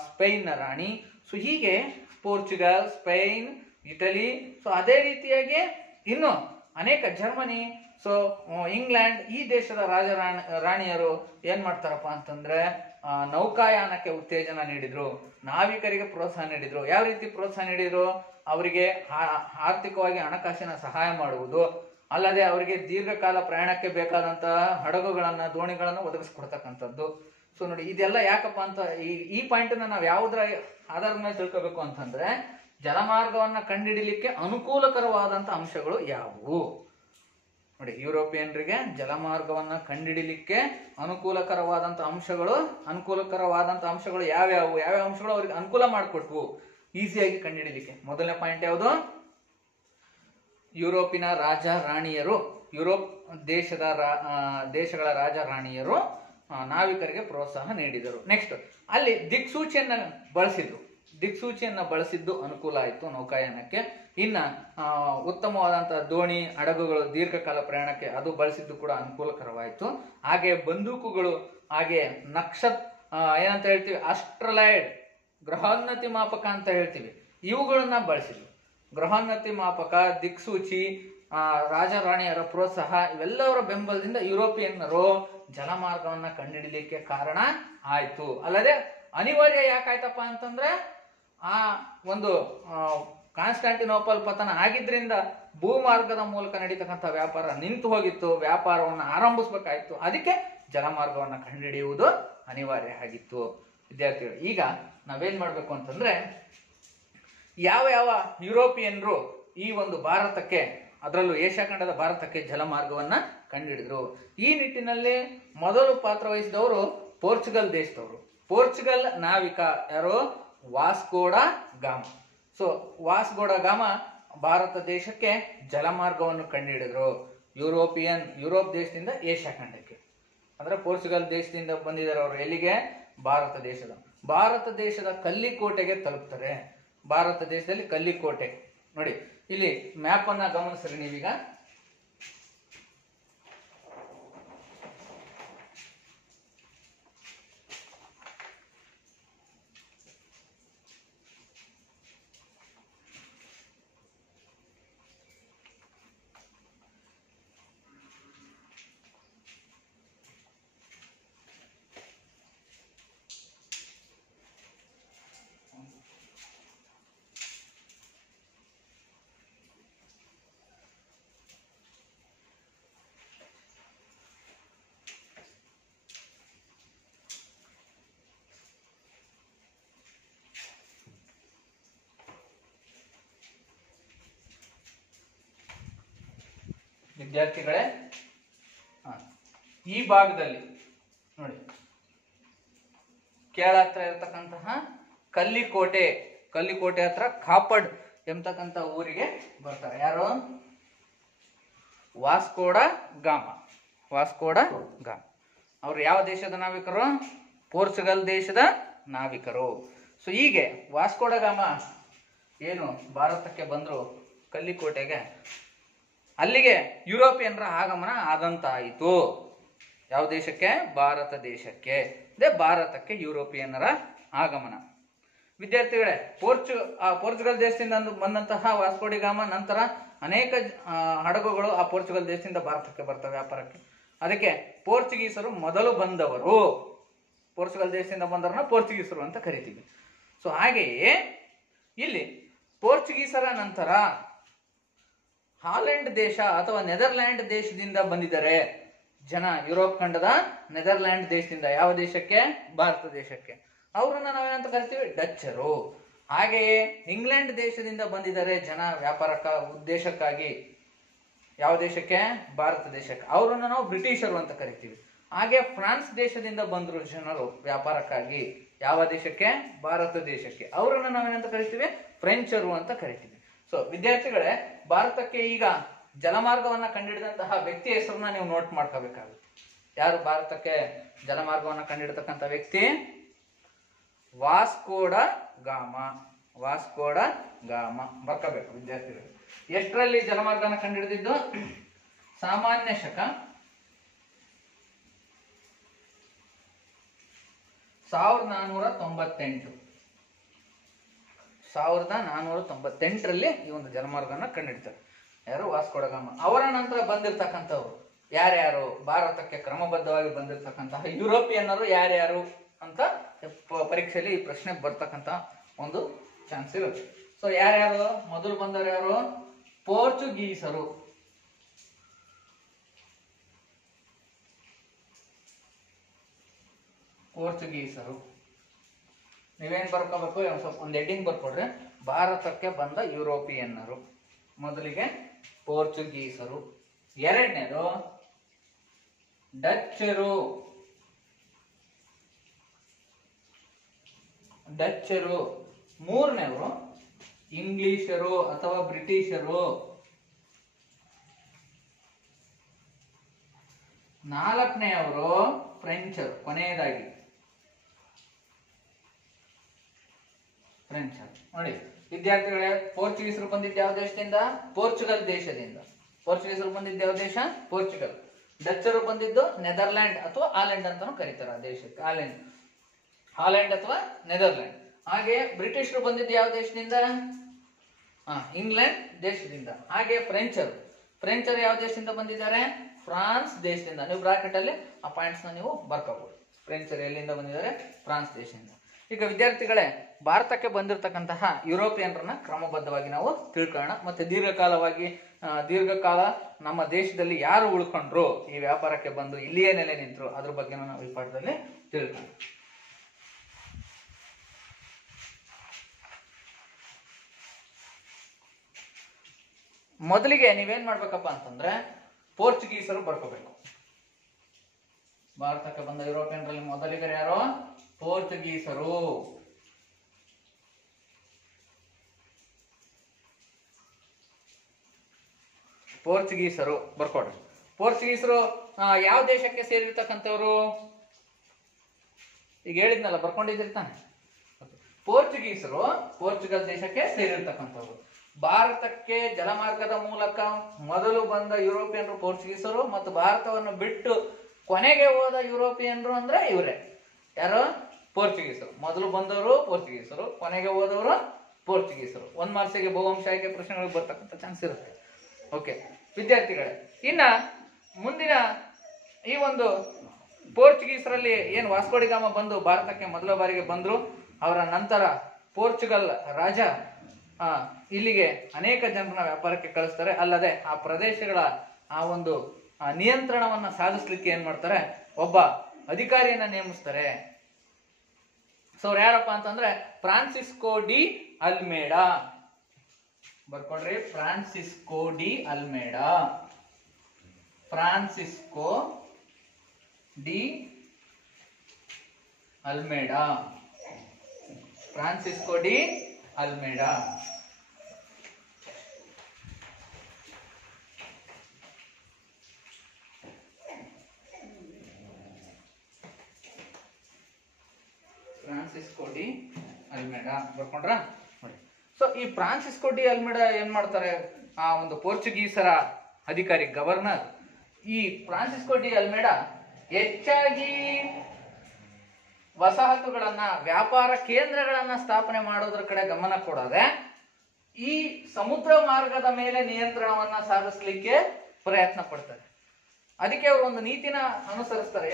ಸ್ಪೇನ್ನ ರಾಣಿ. ಸೊ ಹೀಗೆ ಪೋರ್ಚುಗಲ್, ಸ್ಪೇನ್, ಇಟಲಿ, ಸೊ ಅದೇ ರೀತಿಯಾಗಿ ಇನ್ನು ಅನೇಕ ಜರ್ಮನಿ, ಸೊ ಇಂಗ್ಲೆಂಡ್, ಈ ದೇಶದ ರಾಣಿಯರು ಏನ್ ಮಾಡ್ತಾರಪ್ಪ ಅಂತಂದ್ರೆ ನೌಕಾಯಾನಕ್ಕೆ ಉತ್ತೇಜನ ನೀಡಿದ್ರು, ನಾವಿಕರಿಗೆ ಪ್ರೋತ್ಸಾಹ ನೀಡಿದ್ರು. ಯಾವ ರೀತಿ ಪ್ರೋತ್ಸಾಹ ನೀಡಿದ್ರು? ಅವರಿಗೆ ಆರ್ಥಿಕವಾಗಿ ಹಣಕಾಸಿನ ಸಹಾಯ ಮಾಡುವುದು, ಅಲ್ಲದೆ ಅವರಿಗೆ ದೀರ್ಘಕಾಲ ಪ್ರಯಾಣಕ್ಕೆ ಬೇಕಾದಂತಹ ಹಡಗುಗಳನ್ನ, ದೋಣಿಗಳನ್ನ ಒದಗಿಸ್ಕೊಡ್ತಕ್ಕಂಥದ್ದು. ಸೊ ನೋಡಿ, ಇದೆಲ್ಲ ಯಾಕಪ್ಪ ಅಂತ ಈ ಪಾಯಿಂಟ್ ನಾವು ಯಾವುದರ ಆಧಾರದ ಮೇಲೆ ತಿಳ್ಕೋಬೇಕು ಅಂತಂದ್ರೆ, ಜಲಮಾರ್ಗವನ್ನ ಕಂಡುಹಿಡಿಲಿಕ್ಕೆ ಅನುಕೂಲಕರವಾದಂತ ಅಂಶಗಳು ಯಾವುವು? ನೋಡಿ, ಯುರೋಪಿಯನ್ರಿಗೆ ಜಲಮಾರ್ಗವನ್ನ ಕಂಡುಹಿಡಿಲಿಕ್ಕೆ ಅನುಕೂಲಕರವಾದಂತ ಅಂಶಗಳು ಯಾವ್ಯಾವ ಅಂಶಗಳು ಅವ್ರಿಗೆ ಅನುಕೂಲ ಮಾಡಿಕೊಟ್ವು ಈಸಿಯಾಗಿ ಕಂಡುಹಿಡಿಲಿಕ್ಕೆ? ಮೊದಲನೇ ಪಾಯಿಂಟ್ ಯಾವುದು? ಯುರೋಪಿನ ರಾಜ ರಾಣಿಯರು, ಯುರೋಪ್ ದೇಶಗಳ ರಾಜ ರಾಣಿಯರು ನಾವಿಕರಿಗೆ ಪ್ರೋತ್ಸಾಹ ನೀಡಿದರು. ನೆಕ್ಸ್ಟ್, ಅಲ್ಲಿ ದಿಕ್ಸೂಚಿಯನ್ನ ಬಳಸಿದ್ದು ಅನುಕೂಲ ಆಯಿತು ನೌಕಾಯಾನಕ್ಕೆ. ಇನ್ನ ಉತ್ತಮವಾದಂತಹ ದೋಣಿ, ಹಡಗುಗಳು, ದೀರ್ಘಕಾಲ ಪ್ರಯಾಣಕ್ಕೆ ಅದು ಬಳಸಿದ್ದು ಕೂಡ ಅನುಕೂಲಕರವಾಯಿತು. ಹಾಗೆ ಬಂದೂಕುಗಳು, ಹಾಗೆ ಏನಂತ ಹೇಳ್ತೀವಿ, ಅಸ್ಟ್ರಲೈಡ್, ಗ್ರಹೋನ್ನತಿ ಮಾಪಕ ಅಂತ ಹೇಳ್ತೀವಿ, ಇವುಗಳನ್ನ ಬಳಸಿದ್ರು. ಗ್ರಹೋನ್ನತಿ ಮಾಪಕ, ದಿಕ್ಸೂಚಿ, ರಾಜ ರಾಣಿಯರ ಪ್ರೋತ್ಸಾಹ ಇವೆಲ್ಲವರ ಬೆಂಬಲದಿಂದ ಯುರೋಪಿಯನ್ನರು ಜಲಮಾರ್ಗವನ್ನ ಕಂಡುಹಿಡಿಲಿಕ್ಕೆ ಕಾರಣ ಆಯ್ತು. ಅಲ್ಲದೆ ಅನಿವಾರ್ಯ ಯಾಕಾಯ್ತಪ್ಪ ಅಂತಂದ್ರೆ, ಆ ಒಂದು ಕಾನ್ಸ್ಟಾಂಟಿನೋಪಲ್ ಪತನ ಆಗಿದ್ರಿಂದ ಭೂಮಾರ್ಗದ ಮೂಲಕ ನಡೀತಕ್ಕಂಥ ವ್ಯಾಪಾರ ನಿಂತು ಹೋಗಿತ್ತು, ವ್ಯಾಪಾರವನ್ನು ಆರಂಭಿಸ್ಬೇಕಾಯ್ತು. ಅದಕ್ಕೆ ಜಲಮಾರ್ಗವನ್ನ ಕಂಡುಹಿಡಿಯುವುದು ಅನಿವಾರ್ಯ ಆಗಿತ್ತು. ವಿದ್ಯಾರ್ಥಿಗಳು, ಈಗ ನಾವೇನ್ ಮಾಡ್ಬೇಕು ಅಂತಂದ್ರೆ, ಯಾವ ಯುರೋಪಿಯನ್ರು ಈ ಒಂದು ಭಾರತಕ್ಕೆ, ಅದರಲ್ಲೂ ಏಷ್ಯಾ ಖಂಡದ ಭಾರತಕ್ಕೆ ಜಲಮಾರ್ಗವನ್ನ ಕಂಡುಹಿಡಿದ್ರು? ಈ ನಿಟ್ಟಿನಲ್ಲಿ ಮೊದಲು ಪಾತ್ರ ವಹಿಸಿದವರು ಪೋರ್ಚುಗಲ್ ದೇಶದವರು. ಪೋರ್ಚುಗಲ್ ನಾವಿಕ ಯಾರು? ವಾಸ್ಕೋಡ ಗಾಮ. ಸೊ ವಾಸ್ಕೋಡ ಗಾಮ ಭಾರತ ದೇಶಕ್ಕೆ ಜಲಮಾರ್ಗವನ್ನು ಕಂಡುಹಿಡಿದ್ರು. ಯುರೋಪ್ ದೇಶದಿಂದ ಏಷ್ಯಾ ಖಂಡಕ್ಕೆ, ಅಂದ್ರೆ ಪೋರ್ಚುಗಲ್ ದೇಶದಿಂದ ಬಂದಿದ್ದಾರೆ ಅವರು. ಎಲ್ಲಿಗೆ? ಭಾರತ ದೇಶದ ಕಲ್ಲಿಕೋಟೆಗೆ ತಲುಪ್ತಾರೆ. ಭಾರತ ದೇಶದಲ್ಲಿ ಕಲ್ಲಿಕೋಟೆ ನೋಡಿ, ಇಲ್ಲಿ ಮ್ಯಾಪ್ ಅನ್ನ ಗಮನಿಸ್ರಿ ನೀವೀಗ. ವಿದ್ಯಾರ್ಥಿಗಳೇ, ಈ ಭಾಗದಲ್ಲಿ ನೋಡಿ, ಕೇರಳ ಹತ್ರ ಇರತಕ್ಕಂತಹ ಕಲ್ಲಿಕೋಟೆ ಹತ್ರ ಕಾಪಡ್ ಎಂಬತಕ್ಕಂಥ ಊರಿಗೆ ಬರ್ತಾರೆ. ಯಾರು? ವಾಸ್ಕೋಡ ಗಾಮ. ಅವರು ಯಾವ ದೇಶದ ನಾವಿಕರು? ಪೋರ್ಚುಗಲ್ ದೇಶದ ನಾವಿಕರು. ಸೊ ಹೀಗೆ ವಾಸ್ಕೋಡ ಗಾಮ ಏನು ಭಾರತಕ್ಕೆ ಬಂದ್ರು ಕಲ್ಲಿಕೋಟೆಗೆ, ಅಲ್ಲಿಗೆ ಯುರೋಪಿಯನ್ರ ಆಗಮನ ಆದಂತಾಯಿತು. ಯಾವ ದೇಶಕ್ಕೆ? ಭಾರತ ದೇಶಕ್ಕೆ. ಭಾರತಕ್ಕೆ ಯುರೋಪಿಯನ್ನರ ಆಗಮನ. ವಿದ್ಯಾರ್ಥಿಗಳೇ, ಪೋರ್ಚುಗಲ್ ದೇಶದಿಂದ ಬಂದಂತಹ ವಾಸ್ಕೋಡಿ ಗಾಮ ನಂತರ ಅನೇಕ ಹಡಗುಗಳು ಆ ಪೋರ್ಚುಗಲ್ ದೇಶದಿಂದ ಭಾರತಕ್ಕೆ ಬರ್ತವೆ ವ್ಯಾಪಾರಕ್ಕೆ. ಅದಕ್ಕೆ ಪೋರ್ಚುಗೀಸರು ಮೊದಲು ಬಂದವರು. ಪೋರ್ಚುಗಲ್ ದೇಶದಿಂದ ಬಂದವರನ್ನ ಪೋರ್ಚುಗೀಸರು ಅಂತ ಕರಿತೀವಿ. ಸೊ ಹಾಗೆಯೇ ಇಲ್ಲಿ ಪೋರ್ಚುಗೀಸರ ನಂತರ ಹಾಲೆಂಡ್ ದೇಶ ಅಥವಾ ನೆದರ್ಲ್ಯಾಂಡ್ ದೇಶದಿಂದ ಬಂದಿದ್ದಾರೆ ಜನ. ಯುರೋಪ್ ಖಂಡದ ನೆದರ್ಲ್ಯಾಂಡ್ ದೇಶದಿಂದ ಯಾವ ದೇಶಕ್ಕೆ? ಭಾರತ ದೇಶಕ್ಕೆ. ಅವರನ್ನ ನಾವೇನಂತ ಕರಿತೀವಿ? ಡಚ್ಚರು. ಹಾಗೆಯೇ ಇಂಗ್ಲೆಂಡ್ ದೇಶದಿಂದ ಬಂದಿದ್ದಾರೆ ಜನ ವ್ಯಾಪಾರಕ್ಕ ಉದ್ದೇಶಕ್ಕಾಗಿ. ಯಾವ ದೇಶಕ್ಕೆ? ಭಾರತ ದೇಶಕ್ಕೆ. ಅವರನ್ನ ನಾವು ಬ್ರಿಟಿಷರು ಅಂತ ಕರಿತೀವಿ. ಹಾಗೆ ಫ್ರಾನ್ಸ್ ದೇಶದಿಂದ ಬಂದ್ರು ಜನರು ವ್ಯಾಪಾರಕ್ಕಾಗಿ. ಯಾವ ದೇಶಕ್ಕೆ? ಭಾರತ ದೇಶಕ್ಕೆ. ಅವರನ್ನ ನಾವೇನಂತ ಕರಿತೀವಿ? ಫ್ರೆಂಚರು ಅಂತ ಕರಿತೀವಿ. ಸೊ ವಿದ್ಯಾರ್ಥಿಗಳೇ, ಭಾರತಕ್ಕೆ ಈಗ ಜಲಮಾರ್ಗವನ್ನ ಕಂಡುಹಿಡಿದಂತಹ ವ್ಯಕ್ತಿ ಹೆಸರನ್ನ ನೀವು ನೋಟ್ ಮಾಡ್ಕೋಬೇಕಾಗುತ್ತೆ. ಯಾರು ಭಾರತಕ್ಕೆ ಜಲಮಾರ್ಗವನ್ನ ಕಂಡುಹಿಡಿತಕ್ಕಂಥ ವ್ಯಕ್ತಿ? ವಾಸ್ಕೋಡ ಗಾಮ. ವಾಸ್ಕೋಡ ಗಾಮ ಬರ್ಕೋಬೇಕು ವಿದ್ಯಾರ್ಥಿಗಳು. ಎಷ್ಟರಲ್ಲಿ ಜಲಮಾರ್ಗನ ಕಂಡುಹಿಡಿದಿದ್ದು? ಸಾಮಾನ್ಯ ಶಕ 1498. 1498ರಲ್ಲಿ ಈ ಒಂದು ಜಲಮಾರ್ಗನ ಕಂಡುಹಿಡ್ತಾರೆ. ಯಾರು? ವಾಸ್ಕೋಡ ಗಾಮ. ಅವರ ನಂತರ ಬಂದಿರತಕ್ಕಂಥವ್ರು ಯಾರ್ಯಾರು? ಭಾರತಕ್ಕೆ ಕ್ರಮಬದ್ಧವಾಗಿ ಬಂದಿರತಕ್ಕಂತಹ ಯುರೋಪಿಯನ್ನರು ಯಾರ್ಯಾರು ಅಂತ ಪರೀಕ್ಷೆಯಲ್ಲಿ ಈ ಪ್ರಶ್ನೆ ಬರ್ತಕ್ಕಂಥ ಒಂದು ಚಾನ್ಸ್ ಇರುತ್ತೆ. ಸೊ ಯಾರ್ಯಾರು ಮೊದಲು ಬಂದವರು? ಯಾರು? ಪೋರ್ಚುಗೀಸರು. ಪೋರ್ಚುಗೀಸರು. ನೀವೇನ್ ಬರ್ಕೋಬೇಕು? ಸ್ವಲ್ಪ ಒಂದು ಹೆಡ್ಡಿಂಗ್ ಬರ್ಕೊಡ್ರಿ. ಭಾರತಕ್ಕೆ ಬಂದ ಯುರೋಪಿಯನ್ನರು. ಮೊದಲಿಗೆ ಪೋರ್ಚುಗೀಸರು. ಎರಡನೇದು ಡಚ್ಚರು. ಡಚ್ಚರು. ಮೂರನೇವರು ಇಂಗ್ಲಿಷರು ಅಥವಾ ಬ್ರಿಟಿಷರು. ನಾಲ್ಕನೆಯವರು ಫ್ರೆಂಚರು. ಕೊನೆಯದಾಗಿ ಫ್ರೆಂಚರು. ನೋಡಿ ವಿದ್ಯಾರ್ಥಿಗಳೇ, ಪೋರ್ಚುಗೀಸರು ಬಂದಿದ್ದ ಯಾವ ದೇಶದಿಂದ? ಪೋರ್ಚುಗಲ್ ದೇಶದಿಂದ. ಪೋರ್ಚುಗೀಸರು ಬಂದಿದ್ದ ಯಾವ ದೇಶ? ಪೋರ್ಚುಗಲ್. ಡಚ್ಚರು ಬಂದಿದ್ದು ನೆದರ್ಲ್ಯಾಂಡ್ ಅಥವಾ ಹಾಲೆಂಡ್ ಅಂತಾನು ಕರೀತಾರೆ ಆ ದೇಶಕ್ಕೆ. ಹಾಲೆಂಡ್ ಅಥವಾ ನೆದರ್ಲ್ಯಾಂಡ್. ಹಾಗೆ ಬ್ರಿಟಿಷರು ಬಂದಿದ್ದು ಯಾವ ದೇಶದಿಂದ? ಇಂಗ್ಲೆಂಡ್ ದೇಶದಿಂದ. ಹಾಗೆ ಫ್ರೆಂಚರು ಯಾವ ದೇಶದಿಂದ ಬಂದಿದ್ದಾರೆ? ಫ್ರಾನ್ಸ್ ದೇಶದಿಂದ. ನೀವು ಬ್ರಾಕೆಟ್ ಅಲ್ಲಿ ಆ ಪಾಯಿಂಟ್ಸ್ ನೀವು ಬರ್ಕೋಬಹುದು. ಫ್ರೆಂಚರು ಎಲ್ಲಿಂದ ಬಂದಿದ್ದಾರೆ? ಫ್ರಾನ್ಸ್ ದೇಶದಿಂದ. ಈಗ ವಿದ್ಯಾರ್ಥಿಗಳೇ, ಭಾರತಕ್ಕೆ ಬಂದಿರತಕ್ಕಂತಹ ಯುರೋಪಿಯನ್ರನ್ನ ಕ್ರಮಬದ್ಧವಾಗಿ ನಾವು ತಿಳ್ಕೊಳ್ಳೋಣ. ಮತ್ತೆ ದೀರ್ಘಕಾಲ ನಮ್ಮ ದೇಶದಲ್ಲಿ ಯಾರು ಉಳ್ಕೊಂಡ್ರು, ಈ ವ್ಯಾಪಾರಕ್ಕೆ ಬಂದು ಇಲ್ಲಿಯೇ ನೆಲೆ ನಿಂತರು, ಅದ್ರ ಬಗ್ಗೆ ನಾವು ಈ ಪಾಠದಲ್ಲಿ ತಿಳ್ಕೊಳ್ಳೋಣ. ಮೊದಲಿಗೆ ನೀವೇನ್ ಮಾಡ್ಬೇಕಪ್ಪ ಅಂತಂದ್ರೆ ಪೋರ್ಚುಗೀಸರು ಬರ್ಕೋಬೇಕು. ಭಾರತಕ್ಕೆ ಬಂದ ಯುರೋಪಿಯನ್ರಲ್ಲಿ ಮೊದಲಿಗರು ಯಾರು? ಪೋರ್ಚುಗೀಸರು. ಪೋರ್ಚುಗೀಸರು ಬರ್ಕೊಡ್ರಿ. ಪೋರ್ಚುಗೀಸರು ಯಾವ ದೇಶಕ್ಕೆ ಸೇರಿರ್ತಕ್ಕಂಥವ್ರು? ಈಗ ಹೇಳಿದ್ನಲ್ಲ, ಬರ್ಕೊಂಡಿದ್ದಿರ್ತಾನೆ. ಪೋರ್ಚುಗೀಸರು ಪೋರ್ಚುಗಲ್ ದೇಶಕ್ಕೆ ಸೇರಿರ್ತಕ್ಕಂಥವ್ರು. ಭಾರತಕ್ಕೆ ಜಲಮಾರ್ಗದ ಮೂಲಕ ಮೊದಲು ಬಂದ ಯುರೋಪಿಯನ್ರು ಪೋರ್ಚುಗೀಸರು, ಮತ್ತು ಭಾರತವನ್ನು ಬಿಟ್ಟು ಕೊನೆಗೆ ಹೋದ ಯುರೋಪಿಯನ್ರು ಅಂದ್ರೆ ಇವರೇ. ಯಾರು? ಪೋರ್ಚುಗೀಸರು. ಮೊದಲು ಬಂದವರು ಪೋರ್ಚುಗೀಸರು, ಕೊನೆಗೆ ಹೋದವರು ಪೋರ್ಚುಗೀಸರು. 1 ಮಾರ್ಕ್ಸಿಗೆ ಬಹುವಂಶ ಆಯ್ಕೆ ಪ್ರಶ್ನೆಗಳು ಬರ್ತಕ್ಕಂಥ ಚಾನ್ಸ್ ಇರುತ್ತೆ. ಓಕೆ ವಿದ್ಯಾರ್ಥಿಗಳೇ, ಇನ್ನ ಮುಂದಿನ ಈ ಒಂದು ಪೋರ್ಚುಗೀಸರಲ್ಲಿ ಏನು ವಾಸ್ಕೋಡಿಗಾಮ ಬಂದು ಭಾರತಕ್ಕೆ ಮೊದಲ ಬಾರಿಗೆ ಬಂದ್ರು, ಅವರ ನಂತರ ಪೋರ್ಚುಗಲ್ ರಾಜ ಇಲ್ಲಿಗೆ ಅನೇಕ ಜನರನ್ನ ವ್ಯಾಪಾರಕ್ಕೆ ಕಳಿಸ್ತಾರೆ. ಅಲ್ಲದೆ ಆ ಪ್ರದೇಶಗಳ ಆ ಒಂದು ನಿಯಂತ್ರಣವನ್ನ ಸಾಧಿಸ್ಲಿಕ್ಕೆ ಏನ್ ಮಾಡ್ತಾರೆ? ಒಬ್ಬ ಅಧಿಕಾರಿಯನ್ನ ನೇಮಿಸ್ತಾರೆ. ಸೊ ಅವ್ರು ಯಾರಪ್ಪ ಅಂತಂದ್ರೆ ಫ್ರಾನ್ಸಿಸ್ಕೋ ಡಿ ಅಲ್ಮೇಡಾ. ಬರ್ಕೊಡ್ರಿ, Francisco de Almeida. Francisco de Almeida. Francisco de Almeida. Francisco de Almeida ಬರ್ಕೊಂಡ್ರ ನೋಡಿ. ಸೊ ಈ ಫ್ರಾನ್ಸಿಸ್ಕೋ ಡಿ ಅಲ್ಮೇಡಾ ಏನ್ ಮಾಡ್ತಾರೆ? ಆ ಒಂದು ಪೋರ್ಚುಗೀಸರ ಅಧಿಕಾರಿ, ಗವರ್ನರ್. ಈ ಫ್ರಾನ್ಸಿಸ್ಕೋ ಡಿ ಅಲ್ಮೇಡಾ ಹೆಚ್ಚಾಗಿ ವಸಾಹತುಗಳನ್ನ, ವ್ಯಾಪಾರ ಕೇಂದ್ರಗಳನ್ನ ಸ್ಥಾಪನೆ ಮಾಡೋದ್ರ ಕಡೆ ಗಮನ ಕೊಡದೆ ಈ ಸಮುದ್ರ ಮಾರ್ಗದ ಮೇಲೆ ನಿಯಂತ್ರಣವನ್ನ ಸಾಧಿಸ್ಲಿಕ್ಕೆ ಪ್ರಯತ್ನ ಪಡ್ತಾರೆ. ಅದಕ್ಕೆ ಅವರು ಒಂದು ನೀತಿನ ಅನುಸರಿಸ್ತಾರೆ.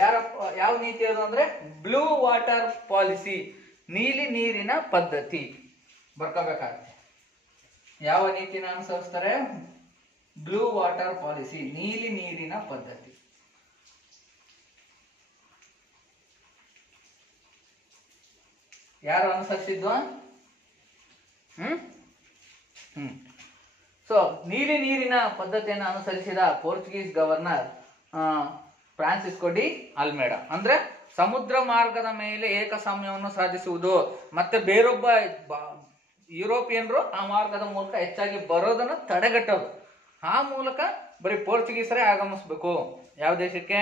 ಯಾವ ನೀತಿ ಅದು ಅಂದ್ರೆ ಬ್ಲೂ ವಾಟರ್ ಪಾಲಿಸಿ, ನೀಲಿ ನೀರಿನ ಪದ್ಧತಿ. ಬರ್ಕೋಬೇಕಾಗುತ್ತೆ. ಯಾವ ನೀತಿನ ಅನುಸರಿಸ್ತಾರೆ? ಬ್ಲೂ ವಾಟರ್ ಪಾಲಿಸಿ, ನೀಲಿ ನೀರಿನ ಪದ್ಧತಿ. ಯಾರು ಅನುಸರಿಸಿದ್ವಾ? ಸೊ ನೀಲಿ ನೀರಿನ ಪದ್ಧತಿಯನ್ನು ಅನುಸರಿಸಿದ Portuguese governor Francisco de Almeida. ಅಂದ್ರೆ ಸಮುದ್ರ ಮಾರ್ಗದ ಮೇಲೆ ಏಕಸ್ವಾಮ್ಯವನ್ನು ಸಾಧಿಸುವುದು, ಮತ್ತೆ ಬೇರೊಬ್ಬ ಯುರೋಪಿಯನ್ರು ಆ ಮಾರ್ಗದ ಮೂಲಕ ಹೆಚ್ಚಾಗಿ ಬರೋದನ್ನು ತಡೆಗಟ್ಟೋದು. ಆ ಮೂಲಕ ಬರೀ ಪೋರ್ಚುಗೀಸರೇ ಆಗಮಿಸ್ಬೇಕು. ಯಾವ ದೇಶಕ್ಕೆ?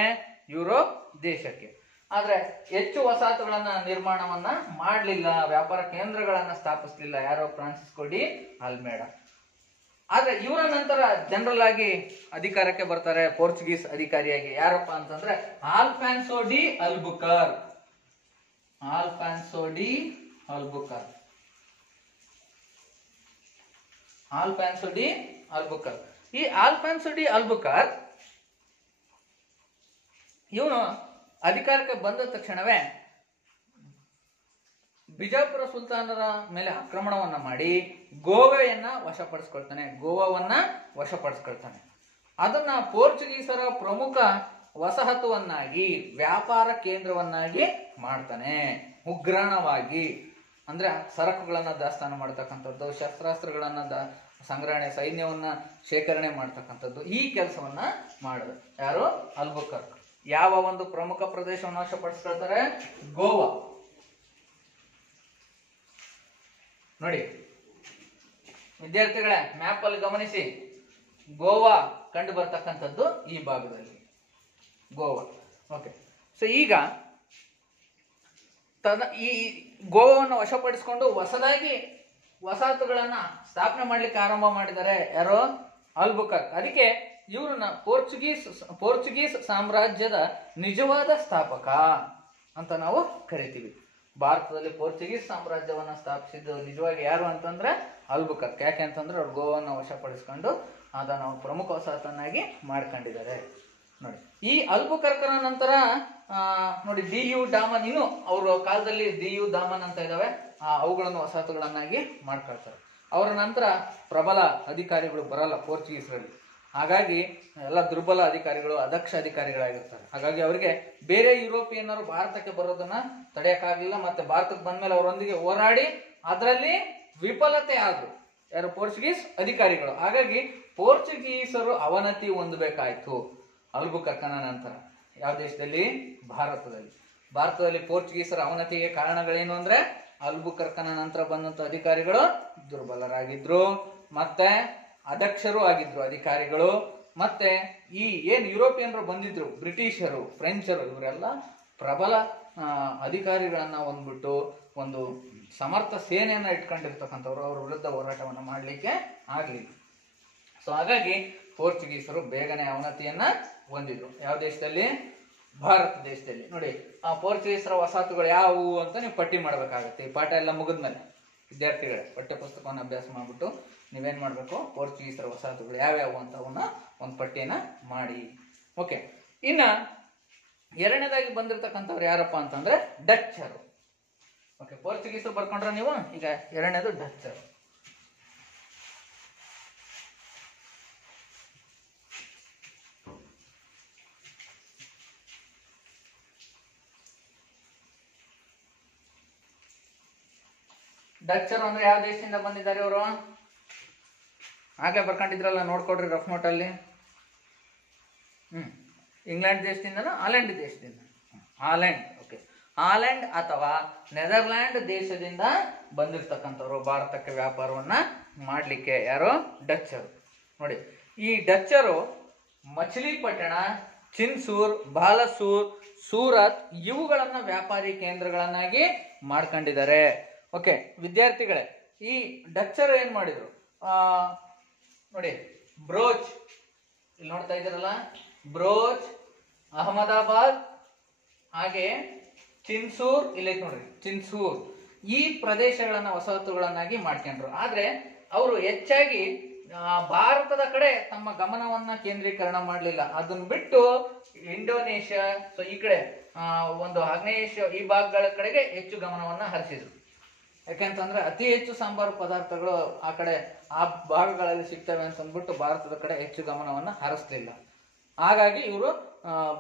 ಯುರೋಪ್ ದೇಶಕ್ಕೆ. ಆದ್ರೆ ಹೆಚ್ಚು ವಸಾಹತುಗಳನ್ನ ನಿರ್ಮಾಣವನ್ನ ಮಾಡಲಿಲ್ಲ, ವ್ಯಾಪಾರ ಕೇಂದ್ರಗಳನ್ನ ಸ್ಥಾಪಿಸಲಿಲ್ಲ ಯಾರೋ ಫ್ರಾನ್ಸಿಸ್ಕೋ ಡಿ ಅಲ್ಮೇಡ. ಆದ್ರೆ ಇವರ ನಂತರ ಜನರಲ್ ಆಗಿ ಅಧಿಕಾರಕ್ಕೆ ಬರ್ತಾರೆ ಪೋರ್ಚುಗೀಸ್ ಅಧಿಕಾರಿಯಾಗಿ. ಯಾರಪ್ಪ ಅಂತಂದ್ರೆ Alfonso de Albuquerque. Alfonso de Albuquerque. Alfonso de Albuquerque. ಈ ಆಲ್ಫಾನ್ಸೋ ಡಿ ಅಲ್ಬುಕರ್ ಇವನು ಅಧಿಕಾರಕ್ಕೆ ಬಂದ ತಕ್ಷಣವೇ ಬಿಜಾಪುರ ಸುಲ್ತಾನರ ಮೇಲೆ ಆಕ್ರಮಣವನ್ನ ಮಾಡಿ ಗೋವಾವನ್ನ ವಶಪಡಿಸ್ಕೊಳ್ತಾನೆ. ಅದನ್ನ ಪೋರ್ಚುಗೀಸರ ಪ್ರಮುಖ ವಸಾಹತುವನ್ನಾಗಿ, ವ್ಯಾಪಾರ ಕೇಂದ್ರವನ್ನಾಗಿ ಮಾಡ್ತಾನೆ. ಉಗ್ರಾಣವಾಗಿ ಅಂದ್ರೆ ಸರಕುಗಳನ್ನ ದಾಸ್ತಾನು ಮಾಡ್ತಕ್ಕಂಥದ್ದು, ಶಸ್ತ್ರಾಸ್ತ್ರಗಳನ್ನ ಸಂಗ್ರಹಣೆ, ಸೈನ್ಯವನ್ನ ಶೇಖರಣೆ ಮಾಡ್ತಕ್ಕಂಥದ್ದು, ಈ ಕೆಲಸವನ್ನ ಮಾಡಿದ ಯಾರು? ಅಲ್ಬುಕರ್ಕ್. ಯಾವ ಒಂದು ಪ್ರಮುಖ ಪ್ರದೇಶವನ್ನು ವಶಪಡಿಸ್ಕೊಳ್ತಾರೆ? ಗೋವಾ. ನೋಡಿ ವಿದ್ಯಾರ್ಥಿಗಳೇ, ಮ್ಯಾಪ್ ಅಲ್ಲಿ ಗಮನಿಸಿ, ಗೋವಾ ಕಂಡು ಬರ್ತಕ್ಕಂಥದ್ದು ಈ ಭಾಗದಲ್ಲಿ, ಗೋವಾ. ಓಕೆ, ಸೊ ಈಗ ಈ ಗೋವಾವನ್ನು ವಶಪಡಿಸಿಕೊಂಡು ಹೊಸದಾಗಿ ವಸಾಹತುಗಳನ್ನ ಸ್ಥಾಪನೆ ಮಾಡ್ಲಿಕ್ಕೆ ಆರಂಭ ಮಾಡಿದ್ದಾರೆ ಯಾರೋ? ಅಲ್ಬುಕರ್ಕ್. ಅದಕ್ಕೆ ಇವ್ರನ್ನ ಪೋರ್ಚುಗೀಸ್ ಸಾಮ್ರಾಜ್ಯದ ನಿಜವಾದ ಸ್ಥಾಪಕ ಅಂತ ನಾವು ಕರಿತೀವಿ. ಭಾರತದಲ್ಲಿ ಪೋರ್ಚುಗೀಸ್ ಸಾಮ್ರಾಜ್ಯವನ್ನ ಸ್ಥಾಪಿಸಿದ್ದು ನಿಜವಾಗಿ ಯಾರು ಅಂತಂದ್ರೆ ಅಲ್ಬುಕರ್ಕ್. ಯಾಕೆ ಅಂತಂದ್ರೆ ಅವ್ರು ಗೋವಾವನ್ನು ವಶಪಡಿಸ್ಕೊಂಡು ಅದನ್ನು ಪ್ರಮುಖ ವಸಾಹತನ್ನಾಗಿ ಮಾಡ್ಕೊಂಡಿದ್ದಾರೆ. ನೋಡಿ, ಈ ಅಲ್ಬುಕರ್ಕನ ನಂತರ ನೋಡಿ ದಿಯು ಡಾಮನ್, ಇನ್ನು ಅವ್ರ ಕಾಲದಲ್ಲಿ ದಿಯು ಡಾಮನ್ ಅಂತ ಇದಾವೆ, ಅವುಗಳನ್ನು ವಸಾಹತುಗಳನ್ನಾಗಿ ಮಾಡ್ಕೊಳ್ತಾರೆ. ಅವರ ನಂತರ ಪ್ರಬಲ ಅಧಿಕಾರಿಗಳು ಬರಲ್ಲ ಪೋರ್ಚುಗೀಸರಲ್ಲಿ. ಹಾಗಾಗಿ ಎಲ್ಲ ದುರ್ಬಲ ಅಧಿಕಾರಿಗಳು, ಅದಕ್ಷ ಅಧಿಕಾರಿಗಳಾಗಿರ್ತಾರೆ. ಹಾಗಾಗಿ ಅವರಿಗೆ ಬೇರೆ ಯುರೋಪಿಯನ್ನರು ಭಾರತಕ್ಕೆ ಬರೋದನ್ನ ತಡೆಯಕ್ಕಾಗಲಿಲ್ಲ. ಮತ್ತೆ ಭಾರತಕ್ಕೆ ಬಂದ್ಮೇಲೆ ಅವರೊಂದಿಗೆ ಹೋರಾಡಿ ಅದರಲ್ಲಿ ವಿಫಲತೆ ಆದ್ರು ಯಾರು? ಪೋರ್ಚುಗೀಸ್ ಅಧಿಕಾರಿಗಳು. ಹಾಗಾಗಿ ಪೋರ್ಚುಗೀಸರು ಅವನತಿ ಹೊಂದಬೇಕಾಯ್ತು ಅಲ್ಬುಕರ್ಕನ ನಂತರ. ಯಾವ ದೇಶದಲ್ಲಿ? ಭಾರತದಲ್ಲಿ ಪೋರ್ಚುಗೀಸರ ಅವನತಿಗೆ ಕಾರಣಗಳೇನು ಅಂದ್ರೆ ಅಲ್ಬುಕರ್ಕನ ನಂತರ ಬಂದಂತ ಅಧಿಕಾರಿಗಳು ದುರ್ಬಲರಾಗಿದ್ರು, ಮತ್ತೆ ಅದಕ್ಷರು ಆಗಿದ್ರು ಅಧಿಕಾರಿಗಳು. ಮತ್ತೆ ಈ ಏನ್ ಯುರೋಪಿಯನ್ರು ಬಂದಿದ್ರು, ಬ್ರಿಟಿಷರು, ಫ್ರೆಂಚರು, ಇವರೆಲ್ಲ ಪ್ರಬಲ ಅಧಿಕಾರಿಗಳನ್ನ ಹೊಂದ್ಬಿಟ್ಟು ಒಂದು ಸಮರ್ಥ ಸೇನೆಯನ್ನ ಇಟ್ಕೊಂಡಿರ್ತಕ್ಕಂಥವ್ರು. ಅವ್ರ ವಿರುದ್ಧ ಹೋರಾಟವನ್ನ ಮಾಡ್ಲಿಕ್ಕೆ ಆಗ್ಲಿಲ್ಲ. ಸೊ ಹಾಗಾಗಿ ಪೋರ್ಚುಗೀಸರು ಬೇಗನೆ ಅವನತಿಯನ್ನ ಹೊಂದಿದ್ರು. ಯಾವ ದೇಶದಲ್ಲಿ? ಭಾರತ ದೇಶದಲ್ಲಿ. ನೋಡಿ, ಆ ಪೋರ್ಚುಗೀಸರ ವಸಾಹತುಗಳು ಯಾವುವು ಅಂತ ನೀವು ಪಟ್ಟಿ ಮಾಡ್ಬೇಕಾಗತ್ತೆ. ಈ ಪಾಠ ಎಲ್ಲ ಮುಗಿದ್ಮೇಲೆ ವಿದ್ಯಾರ್ಥಿಗಳೇ ಪಠ್ಯ ಪುಸ್ತಕವನ್ನು ಅಭ್ಯಾಸ ಮಾಡ್ಬಿಟ್ಟು ನೀವೇನ್ ಮಾಡ್ಬೇಕು? ಪೋರ್ಚುಗೀಸರ ವಸಾಹತುಗಳು ಯಾವ್ಯಾವು ಅಂತ ಅವನ್ನ ಒಂದು ಪಟ್ಟಿಯನ್ನ ಮಾಡಿ. ಓಕೆ, ಇನ್ನ ಎರಡನೇದಾಗಿ ಬಂದಿರತಕ್ಕಂಥವ್ರು ಯಾರಪ್ಪ ಅಂತಂದ್ರೆ ಡಚ್ಚರು. ಓಕೆ, ಪೋರ್ಚುಗೀಸರು ಬರ್ಕೊಂಡ್ರೆ ನೀವು. ಈಗ ಎರಡನೇದು ಡಚ್ಚರು. ಡಚ್ಚರು ಅಂದ್ರೆ ಯಾವ ದೇಶದಿಂದ ಬಂದಿದ್ದಾರೆ ಇವರು? ಆಗ್ಲೇ ಬರ್ಕೊಂಡಿದ್ರಲ್ಲ, ನೋಡ್ಕೊಡ್ರಿ ರಫ್ ನೋಟ್ ಅಲ್ಲಿ. ಇಂಗ್ಲೆಂಡ್ ದೇಶದಿಂದನೋ ಹಾಲೆಂಡ್ ದೇಶದಿಂದ? ಹಾಲೆಂಡ್. ಓಕೆ, ಹಾಲೆಂಡ್ ಅಥವಾ ನೆದರ್ಲ್ಯಾಂಡ್ ದೇಶದಿಂದ ಬಂದಿರ್ತಕ್ಕಂಥವ್ರು ಭಾರತಕ್ಕೆ ವ್ಯಾಪಾರವನ್ನ ಮಾಡ್ಲಿಕ್ಕೆ. ಯಾರು? ಡಚ್ಚರು. ನೋಡಿ, ಈ ಡಚ್ಚರು ಮಚಿಲಿಪಟ್ಟಣ, ಚಿನ್ಸೂರ್, ಬಾಲಸೂರ್, ಸೂರತ್ ಇವುಗಳನ್ನ ವ್ಯಾಪಾರಿ ಕೇಂದ್ರಗಳನ್ನಾಗಿ ಮಾಡ್ಕೊಂಡಿದ್ದಾರೆ. ಓಕೆ ವಿದ್ಯಾರ್ಥಿಗಳೇ, ಈ ಡಚ್ಚರು ಏನ್ ಮಾಡಿದ್ರು? ನೋಡಿ, ಬ್ರೋಚ್ ಇಲ್ಲಿ ನೋಡ್ತಾ ಇದ್ದೀರಲ್ಲ, ಬ್ರೋಚ್, ಅಹಮದಾಬಾದ್, ಹಾಗೆ ಚಿನ್ಸೂರ್, ಇಲ್ಲಿ ನೋಡ್ರಿ ಚಿನ್ಸೂರ್, ಈ ಪ್ರದೇಶಗಳನ್ನ ವಸಾಹತುಗಳನ್ನಾಗಿ ಮಾಡ್ಕೊಂಡ್ರು. ಆದ್ರೆ ಅವರು ಹೆಚ್ಚಾಗಿ ಭಾರತದ ಕಡೆ ತಮ್ಮ ಗಮನವನ್ನ ಕೇಂದ್ರೀಕರಣ ಮಾಡಲಿಲ್ಲ. ಅದನ್ನ ಬಿಟ್ಟು ಇಂಡೋನೇಷ್ಯಾ, ಸೊ ಈ ಕಡೆ ಒಂದು ಆಗ್ನೇಯ ಏಷ್ಯಾ ಈ ಭಾಗಗಳ ಕಡೆಗೆ ಹೆಚ್ಚು ಗಮನವನ್ನ ಹರಿಸಿದ್ರು. ಯಾಕೆಂತಂದ್ರೆ ಅತಿ ಹೆಚ್ಚು ಸಾಂಬಾರು ಪದಾರ್ಥಗಳು ಆ ಭಾಗಗಳಲ್ಲಿ ಸಿಗ್ತವೆ ಅಂತ ಅಂದ್ಬಿಟ್ಟು ಭಾರತದ ಕಡೆ ಹೆಚ್ಚು ಗಮನವನ್ನ ಹರಿಸ್ಲಿಲ್ಲ. ಹಾಗಾಗಿ ಇವರು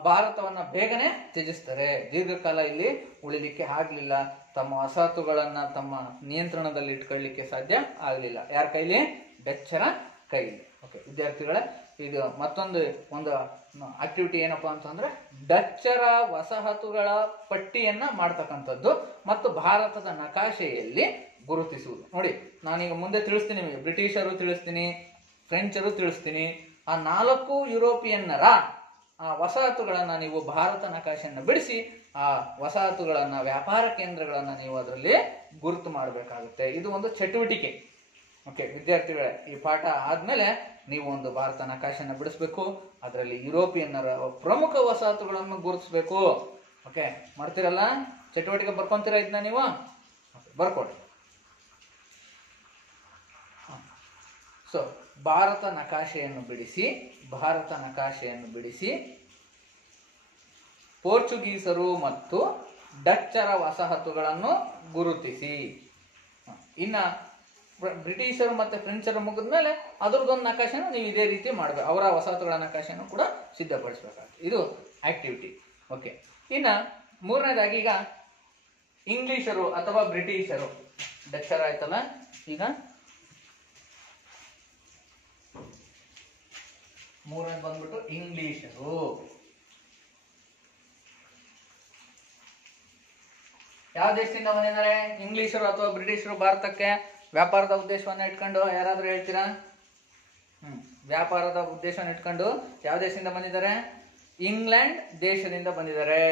ಭಾರತವನ್ನ ಬೇಗನೆ ತ್ಯಜಿಸ್ತಾರೆ. ದೀರ್ಘಕಾಲ ಇಲ್ಲಿ ಉಳಿಲಿಕ್ಕೆ ಆಗ್ಲಿಲ್ಲ. ತಮ್ಮ ವಸಾಹತುಗಳನ್ನ ತಮ್ಮ ನಿಯಂತ್ರಣದಲ್ಲಿ ಇಟ್ಕೊಳ್ಳಿಕ್ಕೆ ಸಾಧ್ಯ ಆಗ್ಲಿಲ್ಲ. ಯಾರ ಕೈಲಿ? ಡಚ್ಚರ ಕೈಲಿ. ಓಕೆ ವಿದ್ಯಾರ್ಥಿಗಳೇ, ಇದು ಮತ್ತೊಂದು ಆಕ್ಟಿವಿಟಿ ಏನಪ್ಪಾ ಅಂತಂದ್ರೆ ಡಚ್ಚರ ವಸಾಹತುಗಳ ಪಟ್ಟಿಯನ್ನ ಮಾಡ್ತಕ್ಕಂಥದ್ದು ಮತ್ತು ಭಾರತದ ನಕಾಶೆಯಲ್ಲಿ ಗುರುತಿಸುವುದು. ನೋಡಿ, ನಾನೀಗ ಮುಂದೆ ತಿಳಿಸ್ತೀನಿ ನಿಮಗೆ. ಬ್ರಿಟಿಷರು ತಿಳಿಸ್ತೀನಿ, ಫ್ರೆಂಚರು ತಿಳಿಸ್ತೀನಿ, ಆ 4 ಯುರೋಪಿಯನ್ನರ ಆ ವಸಾಹತುಗಳನ್ನ ನೀವು ಭಾರತ ನಕಾಶೆಯನ್ನು ಬಿಡಿಸಿ ಆ ವಸಾಹತುಗಳನ್ನ, ವ್ಯಾಪಾರ ಕೇಂದ್ರಗಳನ್ನ ನೀವು ಅದರಲ್ಲಿ ಗುರುತು ಮಾಡಬೇಕಾಗುತ್ತೆ. ಇದು ಒಂದು ಚಟುವಟಿಕೆ. ಓಕೆ ವಿದ್ಯಾರ್ಥಿಗಳೇ, ಈ ಪಾಠ ಆದ್ಮೇಲೆ ನೀವು ಒಂದು ಭಾರತ ನಕಾಶೆಯನ್ನು ಬಿಡಿಸ್ಬೇಕು, ಅದರಲ್ಲಿ ಯುರೋಪಿಯನ್ನರ ಪ್ರಮುಖ ವಸಾಹತುಗಳನ್ನು ಗುರುತಿಸ್ಬೇಕು. ಓಕೆ ಮಾಡ್ತೀರಲ್ಲ, ಚಟುವಟಿಕೆ ಬರ್ಕೊಂತೀರಾ ಇದನ್ನ ನೀವು? ಬರ್ಕೊಡಿ. ಸೊ ಭಾರತ ನಕಾಶೆಯನ್ನು ಬಿಡಿಸಿ ಪೋರ್ಚುಗೀಸರು ಮತ್ತು ಡಚ್ಚರ ವಸಾಹತುಗಳನ್ನು ಗುರುತಿಸಿ. ಇನ್ನ ಬ್ರಿಟಿಷರು ಮತ್ತೆ ಫ್ರೆಂಚರು ಮುಗಿದ್ಮೇಲೆ ಅದ್ರದ್ದೊಂದು ನಕಾಶೆನ ನೀವು ಇದೇ ರೀತಿ ಮಾಡಬೇಕು. ಅವರ ವಸಾಹತುಗಳ ನಕಾಶೆಯನ್ನು ಕೂಡ ಸಿದ್ಧಪಡಿಸಬೇಕಾಗುತ್ತೆ. ಇದು ಆಕ್ಟಿವಿಟಿ. ಓಕೆ, ಇನ್ನ ಮೂರನೇದಾಗಿ ಈಗ ಇಂಗ್ಲಿಷರು ಅಥವಾ ಬ್ರಿಟಿಷರು, ಡಚ್ಚರ್ ಆಯ್ತಲ್ಲ, ಈಗ ಮೂರನೇದು ಬಂದ್ಬಿಟ್ಟು ಇಂಗ್ಲಿಷರು. ಯಾವ ದೇಶದಿಂದ ಬಂದಿದ್ದಾರೆ ಇಂಗ್ಲಿಷರು ಅಥವಾ ಬ್ರಿಟಿಷರು ಭಾರತಕ್ಕೆ? ವ್ಯಾಪಾರದ ಉದ್ದೇಶವನ್ನ ಇಟ್ಕೊಂಡು ಯಾರಾದ್ರೂ ಹೇಳ್ತೀರಾ? ವ್ಯಾಪಾರದ ಉದ್ದೇಶವನ್ನು ಇಟ್ಕೊಂಡು ಯಾವ ದೇಶದಿಂದ ಬಂದಿದ್ದಾರೆ? ಇಂಗ್ಲೆಂಡ್ ದೇಶದಿಂದ ಬಂದಿದ್ದಾರೆ.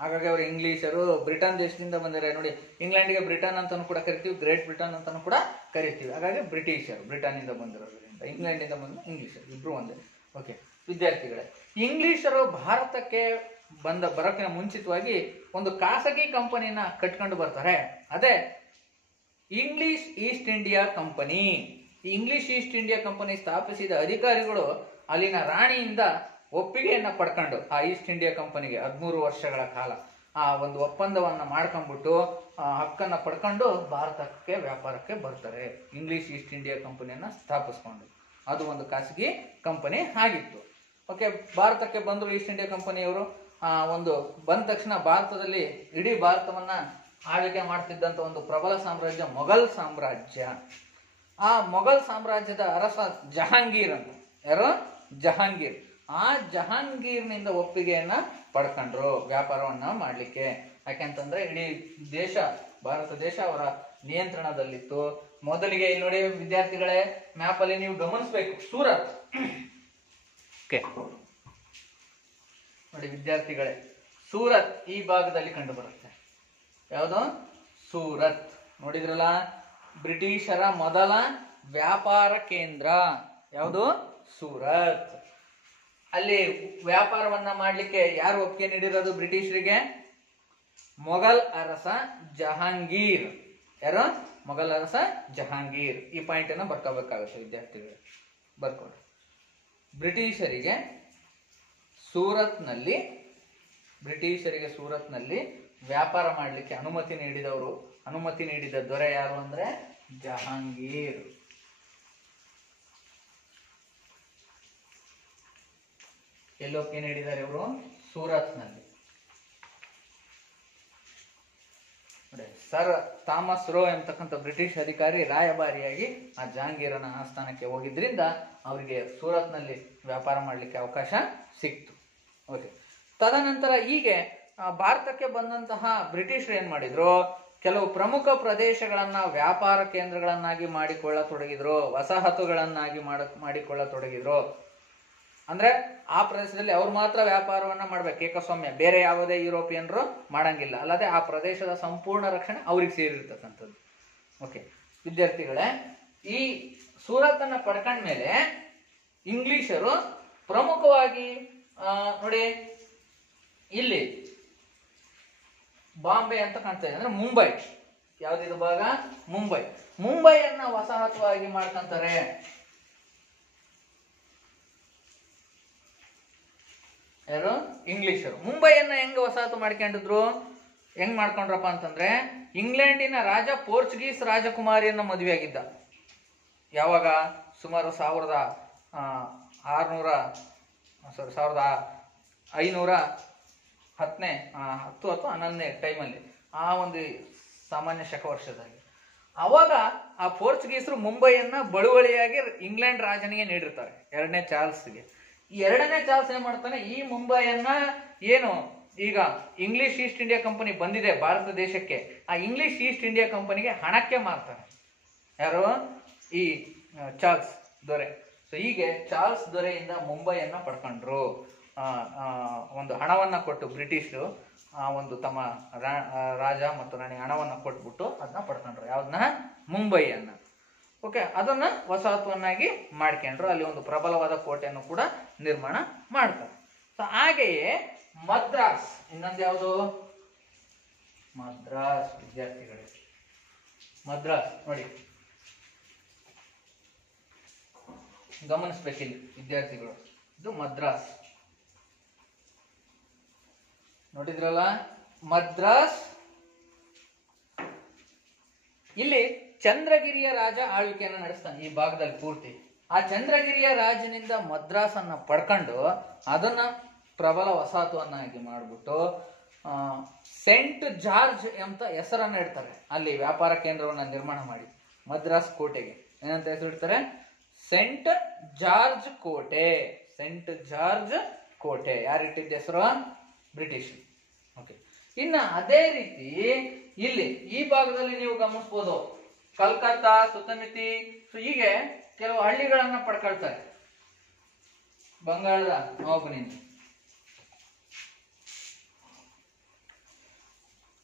ಹಾಗಾಗಿ ಅವರು ಇಂಗ್ಲಿಷರು. ಬ್ರಿಟನ್ ದೇಶದಿಂದ ಬಂದಿದ್ದಾರೆ. ನೋಡಿ, ಇಂಗ್ಲೆಂಡ್ಗೆ ಬ್ರಿಟನ್ ಅಂತಾನು ಕೂಡ ಕರಿತೀವಿ, ಗ್ರೇಟ್ ಬ್ರಿಟನ್ ಅಂತಾನು ಕೂಡ ಕರಿತೀವಿ. ಹಾಗಾಗಿ ಬ್ರಿಟಿಷರು ಬ್ರಿಟನ್ ಇಂದ ಬಂದಿರೋದ್ರಿಂದ, ಇಂಗ್ಲೆಂಡ್ ಇಂದ ಬಂದ ಇಂಗ್ಲಿಷರು ಇಬ್ರು ಒಂದೇ. ಓಕೆ ವಿದ್ಯಾರ್ಥಿಗಳೇ, ಇಂಗ್ಲಿಷರು ಭಾರತಕ್ಕೆ ಬರೋಕ್ಕಿಂತ ಮುಂಚಿತವಾಗಿ ಒಂದು ಖಾಸಗಿ ಕಂಪನಿನ ಕಟ್ಕೊಂಡು ಬರ್ತಾರೆ. ಅದೇ ಇಂಗ್ಲಿಷ್ ಈಸ್ಟ್ ಇಂಡಿಯಾ ಕಂಪನಿ. ಈ ಇಂಗ್ಲಿಷ್ ಈಸ್ಟ್ ಇಂಡಿಯಾ ಕಂಪನಿ ಸ್ಥಾಪಿಸಿದ ಅಧಿಕಾರಿಗಳು ಅಲ್ಲಿನ ರಾಣಿಯಿಂದ ಒಪ್ಪಿಗೆಯನ್ನ ಪಡ್ಕೊಂಡು ಆ ಈಸ್ಟ್ ಇಂಡಿಯಾ ಕಂಪನಿಗೆ 13 ವರ್ಷಗಳ ಕಾಲ ಆ ಒಂದು ಒಪ್ಪಂದವನ್ನ ಮಾಡ್ಕೊಂಡ್ಬಿಟ್ಟು ಹಕ್ಕನ್ನ ಪಡ್ಕೊಂಡು ಭಾರತಕ್ಕೆ ವ್ಯಾಪಾರಕ್ಕೆ ಬರ್ತಾರೆ. ಇಂಗ್ಲಿಷ್ ಈಸ್ಟ್ ಇಂಡಿಯಾ ಕಂಪನಿಯನ್ನ ಸ್ಥಾಪಿಸ್ಕೊಂಡು ಅದು ಒಂದು ಖಾಸಗಿ ಕಂಪನಿ ಆಗಿತ್ತು. ಓಕೆ, ಭಾರತಕ್ಕೆ ಬಂದ್ರು ಈಸ್ಟ್ ಇಂಡಿಯಾ ಕಂಪನಿಯವರು. ಒಂದು ಬಂದ ತಕ್ಷಣ ಭಾರತದಲ್ಲಿ ಇಡೀ ಭಾರತವನ್ನ ಆಳ್ವಿಕೆ ಮಾಡ್ತಿದ್ದಂತ ಒಂದು ಪ್ರಬಲ ಸಾಮ್ರಾಜ್ಯ ಮೊಘಲ್ ಸಾಮ್ರಾಜ್ಯ. ಆ ಮೊಘಲ್ ಸಾಮ್ರಾಜ್ಯದ ಅರಸ ಜಹಾಂಗೀರ್ ಅಂತ. ಯಾರು? ಜಹಾಂಗೀರ್. ಆ ಜಹಾಂಗೀರ್ನಿಂದ ಒಪ್ಪಿಗೆಯನ್ನ ಪಡ್ಕೊಂಡ್ರು ವ್ಯಾಪಾರವನ್ನ ಮಾಡ್ಲಿಕ್ಕೆ. ಯಾಕೆಂತಂದ್ರೆ ಇಡೀ ದೇಶ, ಭಾರತ ದೇಶ ಅವರ ನಿಯಂತ್ರಣದಲ್ಲಿತ್ತು. ಮೊದಲಿಗೆ ಇಲ್ಲಿ ನೋಡಿ ವಿದ್ಯಾರ್ಥಿಗಳೇ, ಮ್ಯಾಪ್ ಅಲ್ಲಿ ನೀವು ಗಮನಿಸಬೇಕು, ಸೂರತ್. ಓಕೆ ನೋಡಿ ವಿದ್ಯಾರ್ಥಿಗಳೇ, ಸೂರತ್ ಈ ಭಾಗದಲ್ಲಿ ಕಂಡು ಬರುತ್ತೆ. ಯಾವುದು? ಸೂರತ್. ನೋಡಿದ್ರಲ್ಲ, ಬ್ರಿಟಿಷರ ಮೊದಲ ವ್ಯಾಪಾರ ಕೇಂದ್ರ ಯಾವುದು? ಸೂರತ್. ಅಲ್ಲಿ ವ್ಯಾಪಾರವನ್ನ ಮಾಡ್ಲಿಕ್ಕೆ ಯಾರು ಒಪ್ಪಿಗೆ ನೀಡಿರೋದು ಬ್ರಿಟಿಷರಿಗೆ? ಮೊಘಲ್ ಅರಸ ಜಹಾಂಗೀರ್. ಯಾರು? ಮೊಘಲ್ ಅರಸ ಜಹಾಂಗೀರ್. ಈ ಪಾಯಿಂಟ್ ಅನ್ನ ಬರ್ಕೋಬೇಕಾಗುತ್ತೆ ವಿದ್ಯಾರ್ಥಿಗಳು, ಬರ್ಕೊಳ್ಳಿ. ಬ್ರಿಟಿಷರಿಗೆ ಸೂರತ್ನಲ್ಲಿ ವ್ಯಾಪಾರ ಮಾಡಲಿಕ್ಕೆ ಅನುಮತಿ ನೀಡಿದ ದೊರೆ ಯಾರು ಅಂದ್ರೆ ಜಹಾಂಗೀರ್. ಎಲ್ಲೊಪ್ಪಿಗೆ ನೀಡಿದ್ದಾರೆ ಇವರು? ಸೂರತ್ನಲ್ಲಿ. ಸರ್ ಥಾಮಸ್ ರೋ ಎಂಬತಕ್ಕಂಥ ಬ್ರಿಟಿಷ್ ಅಧಿಕಾರಿ ರಾಯಭಾರಿಯಾಗಿ ಆ ಜಹಾಂಗೀರನ ಆಸ್ಥಾನಕ್ಕೆ ಹೋಗಿದ್ರಿಂದ ಅವರಿಗೆ ಸೂರತ್ನಲ್ಲಿ ವ್ಯಾಪಾರ ಮಾಡಲಿಕ್ಕೆ ಅವಕಾಶ ಸಿಕ್ತು. ಓಕೆ, ತದನಂತರ ಹೀಗೆ ಭಾರತಕ್ಕೆ ಬಂದಂತಹ ಬ್ರಿಟಿಷರು ಏನ್ ಮಾಡಿದ್ರು? ಕೆಲವು ಪ್ರಮುಖ ಪ್ರದೇಶಗಳನ್ನ ವ್ಯಾಪಾರ ಕೇಂದ್ರಗಳನ್ನಾಗಿ ಮಾಡಿಕೊಳ್ಳತೊಡಗಿದ್ರು, ವಸಾಹತುಗಳನ್ನಾಗಿ ಮಾಡಿಕೊಳ್ಳತೊಡಗಿದ್ರು. ಅಂದ್ರೆ ಆ ಪ್ರದೇಶದಲ್ಲಿ ಅವ್ರು ಮಾತ್ರ ವ್ಯಾಪಾರವನ್ನ ಮಾಡ್ಬೇಕು, ಏಕಸ್ವಾಮ್ಯ, ಬೇರೆ ಯಾವುದೇ ಯುರೋಪಿಯನ್ರು ಮಾಡಂಗಿಲ್ಲ. ಅಲ್ಲದೆ ಆ ಪ್ರದೇಶದ ಸಂಪೂರ್ಣ ರಕ್ಷಣೆ ಅವ್ರಿಗೆ ಸೇರಿರ್ತಕ್ಕಂಥದ್ದು. ಓಕೆ ವಿದ್ಯಾರ್ಥಿಗಳೇ, ಈ ಸೂರತ್ತನ್ನ ಪಡ್ಕೊಂಡ್ಮೇಲೆ ಇಂಗ್ಲಿಷರು ಪ್ರಮುಖವಾಗಿ ನೋಡಿ ಇಲ್ಲಿ ಬಾಂಬೆ ಅಂತ ಕಾಣ್ತಾ ಇದೆ, ಅಂದ್ರೆ ಮುಂಬೈ. ಯಾವ್ದಿದು ಭಾಗ? ಮುಂಬೈಯನ್ನ ವಸಾಹತುವಾಗಿ ಮಾಡ್ಕೊಂತಾರೆ. ಯಾರು? ಇಂಗ್ಲಿಷರು. ಮುಂಬೈಯನ್ನ ಹೆಂಗ್ ವಸಾಹತು ಮಾಡ್ಕೊಂಡಿದ್ರು? ಹೆಂಗ್ ಮಾಡ್ಕೊಂಡ್ರಪ್ಪ ಅಂತಂದ್ರೆ, ಇಂಗ್ಲೆಂಡಿನ ರಾಜ ಪೋರ್ಚುಗೀಸ್ ರಾಜಕುಮಾರಿಯನ್ನ ಮದುವೆ ಆಗಿದ್ದ. ಯಾವಾಗ? ಸುಮಾರು 1511ನೇ ಟೈಮಲ್ಲಿ, ಆ ಒಂದು ಸಾಮಾನ್ಯ ಶಕ ವರ್ಷದಲ್ಲಿ. ಅವಾಗ ಆ ಪೋರ್ಚುಗೀಸರು ಮುಂಬೈಯನ್ನ ಬಳುವಳಿಯಾಗಿ ಇಂಗ್ಲೆಂಡ್ ರಾಜನಿಗೆ ನೀಡಿರ್ತಾರೆ, 2ನೇ ಚಾರ್ಲ್ಸ್ಗೆ. ಈ 2ನೇ ಚಾರ್ಲ್ಸ್ ಏನ್ ಮಾಡ್ತಾನೆ, ಈ ಮುಂಬೈಯನ್ನ ಏನು ಈಗ ಇಂಗ್ಲಿಷ್ ಈಸ್ಟ್ ಇಂಡಿಯಾ ಕಂಪನಿ ಬಂದಿದೆ ಭಾರತ ದೇಶಕ್ಕೆ, ಆ ಇಂಗ್ಲಿಷ್ ಈಸ್ಟ್ ಇಂಡಿಯಾ ಕಂಪನಿಗೆ ಹಣಕ್ಕೆ ಮಾರ್ತಾನೆ. ಯಾರು? ಈ ಚಾರ್ಲ್ಸ್ ದೊರೆ. ಸೊ ಸೊ ಹೀಗೆ ಚಾರ್ಲ್ಸ್ ದೊರೆಯಿಂದ ಮುಂಬೈಯನ್ನ ಪಡ್ಕೊಂಡ್ರು. ಒಂದು ಹಣವನ್ನ ಕೊಟ್ಟು ಬ್ರಿಟಿಷರು ಒಂದು ತಮ್ಮ ರಾಜ ಮತ್ತು ರಾಣಿ ಹಣವನ್ನ ಕೊಟ್ಬಿಟ್ಟು ಅದನ್ನ ಪಡ್ಕೊಂಡ್ರು. ಯಾವ್ದನ್ನ? ಮುಂಬೈಯನ್ನ. ಓಕೆ, ಅದನ್ನ ವಸಾಹತುವನ್ನಾಗಿ ಮಾಡ್ಕೊಂಡ್ರು. ಅಲ್ಲಿ ಒಂದು ಪ್ರಬಲವಾದ ಕೋಟೆಯನ್ನು ಕೂಡ ನಿರ್ಮಾಣ ಮಾಡ್ತಾರೆ. ಸೊ ಹಾಗೆಯೇ ಮದ್ರಾಸ್, ಇನ್ನೊಂದು ಯಾವುದು? ಮದ್ರಾಸ್. ವಿದ್ಯಾರ್ಥಿಗಳೇ, ಮದ್ರಾಸ್ ನೋಡಿ, ಗಮನಿಸ್ಬೇಕಿಲ್ಲಿ ವಿದ್ಯಾರ್ಥಿಗಳು. ಇದು ಮದ್ರಾಸ್, ನೋಡಿದ್ರಲ್ಲ, ಮದ್ರಾಸ್. ಇಲ್ಲಿ ಚಂದ್ರಗಿರಿಯ ರಾಜ ಆಳ್ವಿಕೆಯನ್ನು ನಡೆಸ್ತಾನೆ ಈ ಭಾಗದಲ್ಲಿ ಪೂರ್ತಿ. ಆ ಚಂದ್ರಗಿರಿಯ ರಾಜನಿಂದ ಮದ್ರಾಸ್ ಅನ್ನ ಪಡ್ಕೊಂಡು ಅದನ್ನ ಪ್ರಬಲ ವಸಾಹತುವನ್ನಾಗಿ ಮಾಡ್ಬಿಟ್ಟು ಸೆಂಟ್ ಜಾರ್ಜ್ ಅಂತ ಹೆಸರನ್ನ ಇಡ್ತಾರೆ. ಅಲ್ಲಿ ವ್ಯಾಪಾರ ಕೇಂದ್ರವನ್ನ ನಿರ್ಮಾಣ ಮಾಡಿ ಮದ್ರಾಸ್ ಕೋಟೆಗೆ ಏನಂತ ಹೆಸರಿಡ್ತಾರೆ? ಸೆಂಟ್ ಜಾರ್ಜ್ ಕೋಟೆ. ಸೆಂಟ್ ಜಾರ್ಜ್ ಕೋಟೆ ಯಾರಿಟ್ಟಿದ್ದ ಹೆಸರು? ಬ್ರಿಟಿಷ್. ಓಕೆ, ಇನ್ನ ಅದೇ ರೀತಿ ಇಲ್ಲಿ ಈ ಭಾಗದಲ್ಲಿ ನೀವು ಗಮನಿಸಬಹುದು, ಕಲ್ಕತ್ತಾ, ಸುತ್ತಮಿತಿ, ಸೊ ಹೀಗೆ ಕೆಲವು ಹಳ್ಳಿಗಳನ್ನ ಪಡ್ಕೊಳ್ತಾರೆ ಬಂಗಾಳದ ನವಾಬನಿಂದ.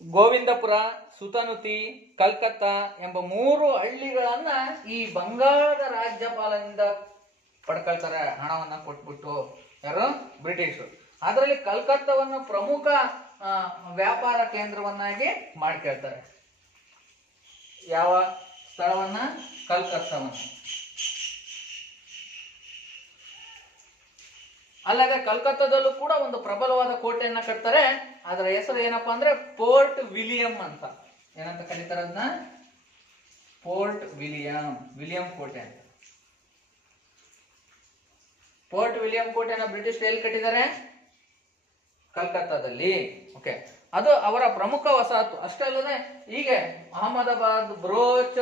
ಗೋವಿಂದಪುರ, ಸುತನುತಿ, ಕಲ್ಕತ್ತಾ ಎಂಬ 3 ಹಳ್ಳಿಗಳನ್ನ ಈ ಬಂಗಾಳದ ರಾಜ್ಯಪಾಲನಿಂದ ಪಡ್ಕೊಳ್ತಾರೆ ಹಣವನ್ನ ಕೊಟ್ಬಿಟ್ಟು. ಯಾರು? ಬ್ರಿಟಿಷರು. ಅದರಲ್ಲಿ ಕಲ್ಕತ್ತಾವನ್ನು ಪ್ರಮುಖ ವ್ಯಾಪಾರ ಕೇಂದ್ರವನ್ನಾಗಿ ಮಾಡ್ಕೊಳ್ತಾರೆ. ಯಾವ ಸ್ಥಳವನ್ನ? ಕಲ್ಕತ್ತಾವನ್ನ. ಅಲ್ಲದೆ ಕಲ್ಕತ್ತಾದಲ್ಲೂ ಕೂಡ ಒಂದು ಪ್ರಬಲವಾದ ಕೋಟೆಯನ್ನ ಕಟ್ತಾರೆ. ಅದರ ಹೆಸರು ಏನಪ್ಪಾ ಅಂದ್ರೆ ಪೋರ್ಟ್ ವಿಲಿಯಂ ಅಂತ. ಏನಂತ ಕರೀತಾರೆ ಅದನ್ನ? Port William. ವಿಲಿಯಂ ಕೋಟೆ ಅಂತ. ಪೋರ್ಟ್ ವಿಲಿಯಂ ಕೋಟೆನ ಬ್ರಿಟಿಷ್ ಎಲ್ಲಿ ಕಟ್ಟಿದ್ದಾರೆ? ಕಲ್ಕತ್ತಾದಲ್ಲಿ. ಓಕೆ, ಅದು ಅವರ ಪ್ರಮುಖ ವಸಾಹತು. ಅಷ್ಟೇ ಅಲ್ಲದೆ ಹೀಗೆ ಅಹಮದಾಬಾದ್, ಬ್ರೋಚ್,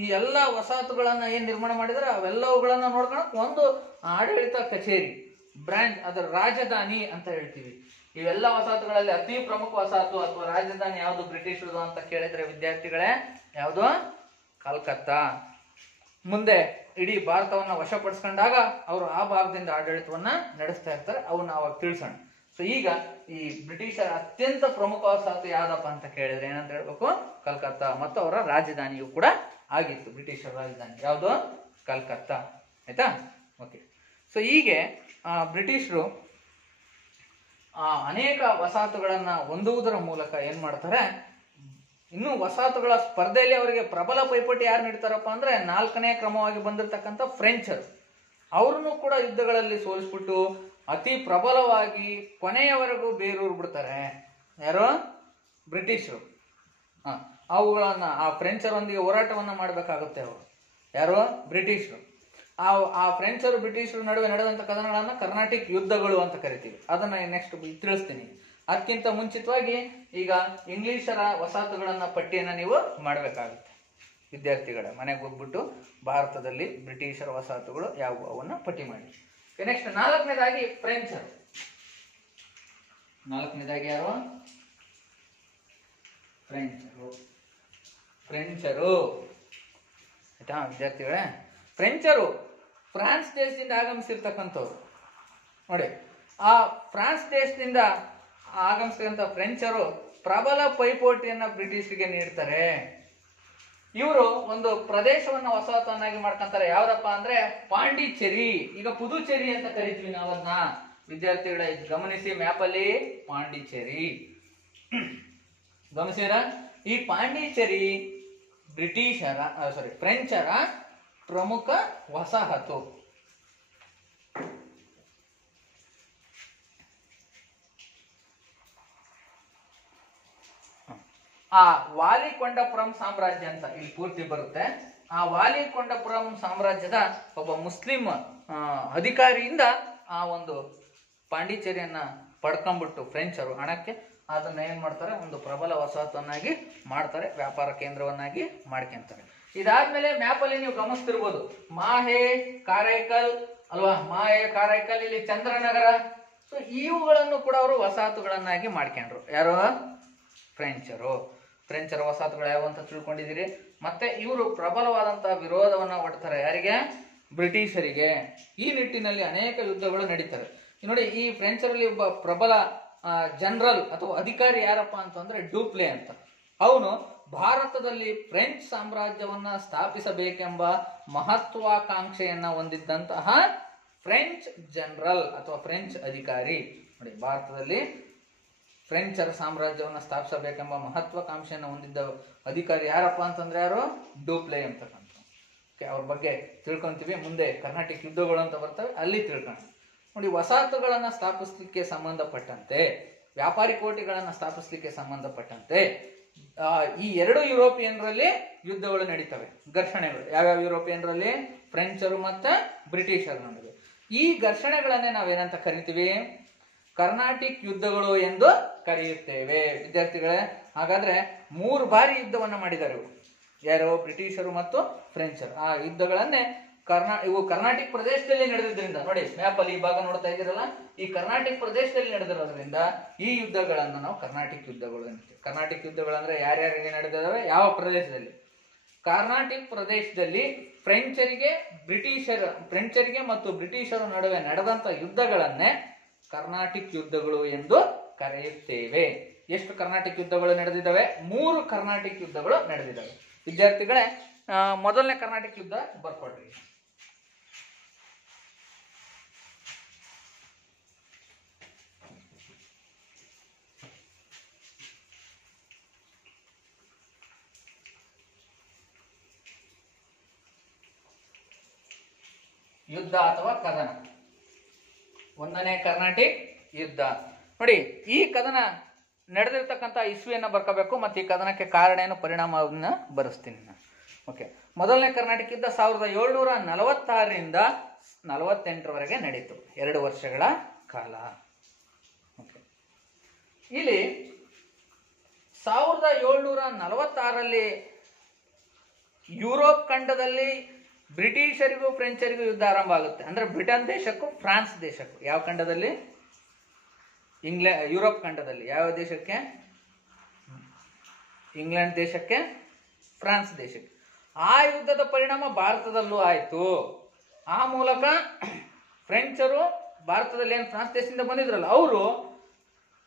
ಈ ಎಲ್ಲ ವಸಾಹತುಗಳನ್ನ ಏನ್ ನಿರ್ಮಾಣ ಮಾಡಿದ್ರೆ ಅವೆಲ್ಲವುಗಳನ್ನ ನೋಡ್ಕೊಳಕ್ ಒಂದು ಆಡಳಿತ ಕಚೇರಿ, ಬ್ರಾಂಚ್, ಅದರ ರಾಜಧಾನಿ ಅಂತ ಹೇಳ್ತೀವಿ. ಇವೆಲ್ಲ ವಸಾಹತುಗಳಲ್ಲಿ ಅತಿ ಪ್ರಮುಖ ವಸಾಹತು ಅಥವಾ ರಾಜಧಾನಿ ಯಾವುದು ಬ್ರಿಟಿಷರು ಅಂತ ಕೇಳಿದ್ರೆ ವಿದ್ಯಾರ್ಥಿಗಳೇ, ಯಾವುದು? ಕಲ್ಕತ್ತಾ. ಮುಂದೆ ಇಡೀ ಭಾರತವನ್ನ ವಶಪಡಿಸ್ಕೊಂಡಾಗ ಅವರು ಆ ಭಾಗದಿಂದ ಆಡಳಿತವನ್ನ ನಡೆಸ್ತಾ ಇರ್ತಾರೆ. ಅವನ್ನ ಅವಾಗ ತಿಳಿಸೋಣ. ಸೊ ಈಗ ಈ ಬ್ರಿಟಿಷರ ಅತ್ಯಂತ ಪ್ರಮುಖ ವಸಾಹತು ಯಾವ್ದಪ್ಪ ಅಂತ ಕೇಳಿದ್ರೆ ಏನಂತ ಹೇಳ್ಬೇಕು? ಕಲ್ಕತ್ತಾ. ಮತ್ತು ಅವರ ರಾಜಧಾನಿಯು ಕೂಡ ಆಗಿತ್ತು. ಬ್ರಿಟಿಷರ ರಾಜಧಾನಿ ಯಾವುದು? ಕಲ್ಕತ್ತಾ. ಆಯ್ತಾ? ಓಕೆ, ಸೊ ಹೀಗೆ ಬ್ರಿಟಿಷರು ಅನೇಕ ವಸಾಹತುಗಳನ್ನ ಹೊಂದುವುದರ ಮೂಲಕ ಏನ್ ಮಾಡ್ತಾರೆ, ಇನ್ನು ವಸಾಹತುಗಳ ಸ್ಪರ್ಧೆಯಲ್ಲಿ ಅವರಿಗೆ ಪ್ರಬಲ ಪೈಪೋಟಿ ಯಾರು ನೀಡ್ತಾರಪ್ಪ ಅಂದ್ರೆ 4ನೇ ಕ್ರಮವಾಗಿ ಬಂದಿರತಕ್ಕಂಥ ಫ್ರೆಂಚರು. ಅವ್ರನ್ನು ಕೂಡ ಯುದ್ಧಗಳಲ್ಲಿ ಸೋಲಿಸ್ಬಿಟ್ಟು ಅತಿ ಪ್ರಬಲವಾಗಿ ಕೊನೆಯವರೆಗೂ ಬೇರೂರು ಬಿಡ್ತಾರೆ. ಯಾರು? ಬ್ರಿಟಿಷರು. ಅವುಗಳನ್ನ ಆ ಫ್ರೆಂಚರೊಂದಿಗೆ ಹೋರಾಟವನ್ನ ಮಾಡಬೇಕಾಗುತ್ತೆ ಅವರು. ಯಾರು? ಬ್ರಿಟಿಷರು. ಆ ಫ್ರೆಂಚರು ಬ್ರಿಟಿಷರು ನಡುವೆ ನಡೆದಂತ ಕದನಗಳನ್ನ ಕರ್ನಾಟಿಕ್ ಯುದ್ಧಗಳು ಅಂತ ಕರಿತೀವಿ. ಅದನ್ನ ನೆಕ್ಸ್ಟ್ ತಿಳಿಸ್ತೀನಿ. ಅದಕ್ಕಿಂತ ಮುಂಚಿತವಾಗಿ ಈಗ ಇಂಗ್ಲಿಷರ ವಸಾಹತುಗಳನ್ನ ಪಟ್ಟಿಯನ್ನ ನೀವು ಮಾಡಬೇಕಾಗುತ್ತೆ ವಿದ್ಯಾರ್ಥಿಗಳ. ಮನೆಗೆ ಹೋಗ್ಬಿಟ್ಟು ಭಾರತದಲ್ಲಿ ಬ್ರಿಟಿಷರ ವಸಾಹತುಗಳು ಯಾವುವು ಅವನ್ನ ಪಟ್ಟಿ ಮಾಡಿ. ನೆಕ್ಸ್ಟ್ 4ನೇದಾಗಿ ಫ್ರೆಂಚರು. 4ನೇದಾಗಿ ಯಾರು? ಫ್ರೆಂಚರು. ಆಯ್ತಾ ವಿದ್ಯಾರ್ಥಿಗಳೇ? ಫ್ರೆಂಚರು ಫ್ರಾನ್ಸ್ ದೇಶದಿಂದ ಆಗಮಿಸಿರ್ತಕ್ಕಂಥವ್ರು. ನೋಡಿ, ಆ ಫ್ರಾನ್ಸ್ ದೇಶದಿಂದ ಆಗಮಿಸಿದಂತ ಫ್ರೆಂಚರು ಪ್ರಬಲ ಪೈಪೋಟಿಯನ್ನ ಬ್ರಿಟಿಷರಿಗೆ ನೀಡ್ತಾರೆ. ಇವರು ಒಂದು ಪ್ರದೇಶವನ್ನ ವಸಾಹತನ್ನಾಗಿ ಮಾಡ್ಕೊಂತಾರೆ. ಯಾವ್ದಪ್ಪ ಅಂದ್ರೆ ಪಾಂಡಿಚೇರಿ. ಈಗ ಪುದುಚೇರಿ ಅಂತ ಕರಿತೀವಿ ನಾವನ್ನ. ವಿದ್ಯಾರ್ಥಿಗಳ ಗಮನಿಸಿ, ಮ್ಯಾಪ್ ಅಲ್ಲಿ ಪಾಂಡಿಚೇರಿ ಗಮನಿಸಿರ. ಈ ಪಾಂಡಿಚೇರಿ ಫ್ರೆಂಚರ ಪ್ರಮುಖ ವಸಾಹತು. ಆ ವಾಲಿಕೊಂಡಪುರಂ ಸಾಮ್ರಾಜ್ಯ ಅಂತ ಇಲ್ಲಿ ಪೂರ್ತಿ ಬರುತ್ತೆ. ಆ ವಾಲಿಕೊಂಡಪುರಂ ಸಾಮ್ರಾಜ್ಯದ ಒಬ್ಬ ಮುಸ್ಲಿಂ ಅಧಿಕಾರಿಯಿಂದ ಆ ಒಂದು ಪಾಂಡಿಚೇರಿಯನ್ನ ಪಡ್ಕೊಂಡ್ಬಿಟ್ಟು ಫ್ರೆಂಚರು ಹಣಕ್ಕೆ ಅದನ್ನ ಏನ್ ಮಾಡ್ತಾರೆ, ಒಂದು ಪ್ರಬಲ ವಸಾಹತನ್ನಾಗಿ ಮಾಡ್ತಾರೆ, ವ್ಯಾಪಾರ ಕೇಂದ್ರವನ್ನಾಗಿ ಮಾಡ್ಕೊಂತಾರೆ. ಇದಾದ್ಮೇಲೆ ಮ್ಯಾಪ್ ಅಲ್ಲಿ ನೀವು ಗಮನಿಸ್ತಿರ್ಬೋದು, ಮಾಹೆ, ಕಾರೈಕಲ್ ಅಲ್ವಾ, ಮಾಹೆ, ಕಾರೈಕಲ್, ಇಲ್ಲಿ ಚಂದ್ರನಗರ. ಸೊ ಇವುಗಳನ್ನು ಕೂಡ ಅವರು ವಸಾಹತುಗಳನ್ನಾಗಿ ಮಾಡ್ಕೊಂಡ್ರು. ಯಾರು? ಫ್ರೆಂಚರ ವಸಾಹತುಗಳು ಯಾವ ಅಂತ ತಿಳ್ಕೊಂಡಿದ್ದೀರಿ. ಮತ್ತೆ ಇವರು ಪ್ರಬಲವಾದಂತಹ ವಿರೋಧವನ್ನ ಒಡ್ತಾರೆ. ಯಾರಿಗೆ? ಬ್ರಿಟಿಷರಿಗೆ. ಈ ನಿಟ್ಟಿನಲ್ಲಿ ಅನೇಕ ಯುದ್ಧಗಳು ನಡೀತವೆ. ನೋಡಿ, ಈ ಫ್ರೆಂಚರಲ್ಲಿ ಒಬ್ಬ ಪ್ರಬಲ ಜನರಲ್ ಅಥವಾ ಅಧಿಕಾರಿ ಯಾರಪ್ಪ ಅಂತಂದ್ರೆ ಡೂಪ್ಲೆ ಅಂತ. ಅವನು ಭಾರತದಲ್ಲಿ ಫ್ರೆಂಚ್ ಸಾಮ್ರಾಜ್ಯವನ್ನ ಸ್ಥಾಪಿಸಬೇಕೆಂಬ ಮಹತ್ವಾಕಾಂಕ್ಷೆಯನ್ನ ಹೊಂದಿದ್ದಂತಹ ಫ್ರೆಂಚ್ ಜನರಲ್ ಅಥವಾ ಫ್ರೆಂಚ್ ಅಧಿಕಾರಿ. ನೋಡಿ, ಭಾರತದಲ್ಲಿ ಫ್ರೆಂಚರ ಸಾಮ್ರಾಜ್ಯವನ್ನು ಸ್ಥಾಪಿಸಬೇಕೆಂಬ ಮಹತ್ವಾಕಾಂಕ್ಷೆಯನ್ನು ಹೊಂದಿದ್ದ ಅಧಿಕಾರಿ ಯಾರಪ್ಪ ಅಂತಂದ್ರೆ ಯಾರು? ಡೂಪ್ಲೆ ಅಂತಕ್ಕಂಥ. ಅವ್ರ ಬಗ್ಗೆ ತಿಳ್ಕೊಂತೀವಿ. ಮುಂದೆ ಕರ್ನಾಟಿಕ್ ಯುದ್ಧಗಳು ಅಂತ ಬರ್ತವೆ, ಅಲ್ಲಿ ತಿಳ್ಕೊಂಡು. ನೋಡಿ, ವಸಾಹತುಗಳನ್ನ ಸ್ಥಾಪಿಸ್ಲಿಕ್ಕೆ ಸಂಬಂಧಪಟ್ಟಂತೆ, ವ್ಯಾಪಾರಿ ಕೋಟೆಗಳನ್ನ ಸ್ಥಾಪಿಸ್ಲಿಕ್ಕೆ ಸಂಬಂಧಪಟ್ಟಂತೆ ಈ ಎರಡು ಯುರೋಪಿಯನ್ರಲ್ಲಿ ಯುದ್ಧಗಳು ನಡೀತವೆ, ಘರ್ಷಣೆಗಳು. ಯಾವ್ಯಾವ ಯುರೋಪಿಯನ್ರಲ್ಲಿ? ಫ್ರೆಂಚರು ಮತ್ತೆ ಬ್ರಿಟಿಷರ ನಡುವೆ. ಈ ಘರ್ಷಣೆಗಳನ್ನೇ ನಾವೇನಂತ ಕರಿತೀವಿ? ಕರ್ನಾಟಿಕ್ ಯುದ್ಧಗಳು ಎಂದು ಕರೆಯುತ್ತೇವೆ. ವಿದ್ಯಾರ್ಥಿಗಳೇ, ಹಾಗಾದ್ರೆ 3 ಬಾರಿ ಯುದ್ಧವನ್ನ ಮಾಡಿದ್ದಾರೆ ಇವರು. ಯಾರು? ಬ್ರಿಟಿಷರು ಮತ್ತು ಫ್ರೆಂಚರು. ಆ ಯುದ್ಧಗಳನ್ನೇ ಇವು ಕರ್ನಾಟಿಕ್ ಪ್ರದೇಶದಲ್ಲಿ ನಡೆದಿದ್ದರಿಂದ, ನೋಡಿ ಮ್ಯಾಪ್ ಅಲ್ಲಿ ಈ ಭಾಗ ನೋಡ್ತಾ ಇದ್ದೀರಲ್ಲ, ಈ ಕರ್ನಾಟಿಕ್ ಪ್ರದೇಶದಲ್ಲಿ ನಡೆದಿರೋದ್ರಿಂದ ಈ ಯುದ್ಧಗಳನ್ನು ನಾವು ಕರ್ನಾಟಿಕ್ ಯುದ್ಧಗಳು ಅಂತೀವಿ. ಕರ್ನಾಟಿಕ್ ಯುದ್ಧಗಳಂದ್ರೆ ಯಾರ್ಯಾರಿಗೆ ನಡೆದಿದ್ದಾವೆ, ಯಾವ ಪ್ರದೇಶದಲ್ಲಿ? ಕರ್ನಾಟಿಕ್ ಪ್ರದೇಶದಲ್ಲಿ ಫ್ರೆಂಚರಿಗೆ ಮತ್ತು ಬ್ರಿಟಿಷರ ನಡುವೆ ನಡೆದಂತ ಯುದ್ಧಗಳನ್ನೇ ಕರ್ನಾಟಿಕ್ ಯುದ್ಧಗಳು ಎಂದು ಕರೆಯುತ್ತೇವೆ. ಎಷ್ಟು ಕರ್ನಾಟಿಕ್ ಯುದ್ಧಗಳು ನಡೆದಿದ್ದಾವೆ? 3 ಕರ್ನಾಟಿಕ್ ಯುದ್ಧಗಳು ನಡೆದಿದ್ದಾವೆ. ವಿದ್ಯಾರ್ಥಿಗಳೇ, ಮೊದಲನೇ ಕರ್ನಾಟಿಕ್ ಯುದ್ಧ ಬರ್ಕೊಡ್ರಿ. ಯುದ್ಧ ಅಥವಾ ಕದನ. 1ನೇ ಕರ್ನಾಟಿಕ್ ಯುದ್ಧ. ನೋಡಿ, ಈ ಕದನ ನಡೆದಿರ್ತಕ್ಕಂಥ ಇಸ್ವಿಯನ್ನ ಬರ್ಕೋಬೇಕು, ಮತ್ತೆ ಈ ಕದನಕ್ಕೆ ಕಾರಣ ಏನು, ಪರಿಣಾಮವನ್ನ ಬರೆಸ್ತೀನಿ ನಾನು. ಓಕೆ, ಮೊದಲನೇ ಕರ್ನಾಟಕ ಯುದ್ಧ 1746ರಿಂದ 48ರವರೆಗೆ ನಡೀತು, 2 ವರ್ಷಗಳ ಕಾಲ. ಓಕೆ, ಇಲ್ಲಿ 1746ರಲ್ಲಿ ಯುರೋಪ್ ಖಂಡದಲ್ಲಿ ಬ್ರಿಟಿಷರಿಗೂ ಫ್ರೆಂಚರಿಗೂ ಯುದ್ಧ ಆರಂಭ ಆಗುತ್ತೆ. ಅಂದ್ರೆ ಬ್ರಿಟನ್ ದೇಶಕ್ಕೂ ಫ್ರಾನ್ಸ್ ದೇಶಕ್ಕೂ. ಯಾವ ಖಂಡದಲ್ಲಿ? ಯುರೋಪ್ ಖಂಡದಲ್ಲಿ. ಯಾವ ದೇಶಕ್ಕೆ? ಇಂಗ್ಲೆಂಡ್ ದೇಶಕ್ಕೆ, ಫ್ರಾನ್ಸ್ ದೇಶಕ್ಕೆ. ಆ ಯುದ್ಧದ ಪರಿಣಾಮ ಭಾರತದಲ್ಲೂ ಆಯ್ತು. ಆ ಮೂಲಕ ಫ್ರೆಂಚರು ಭಾರತದಲ್ಲಿ ಏನು ಫ್ರಾನ್ಸ್ ದೇಶದಿಂದ ಬಂದಿದ್ರಲ್ಲ, ಅವರು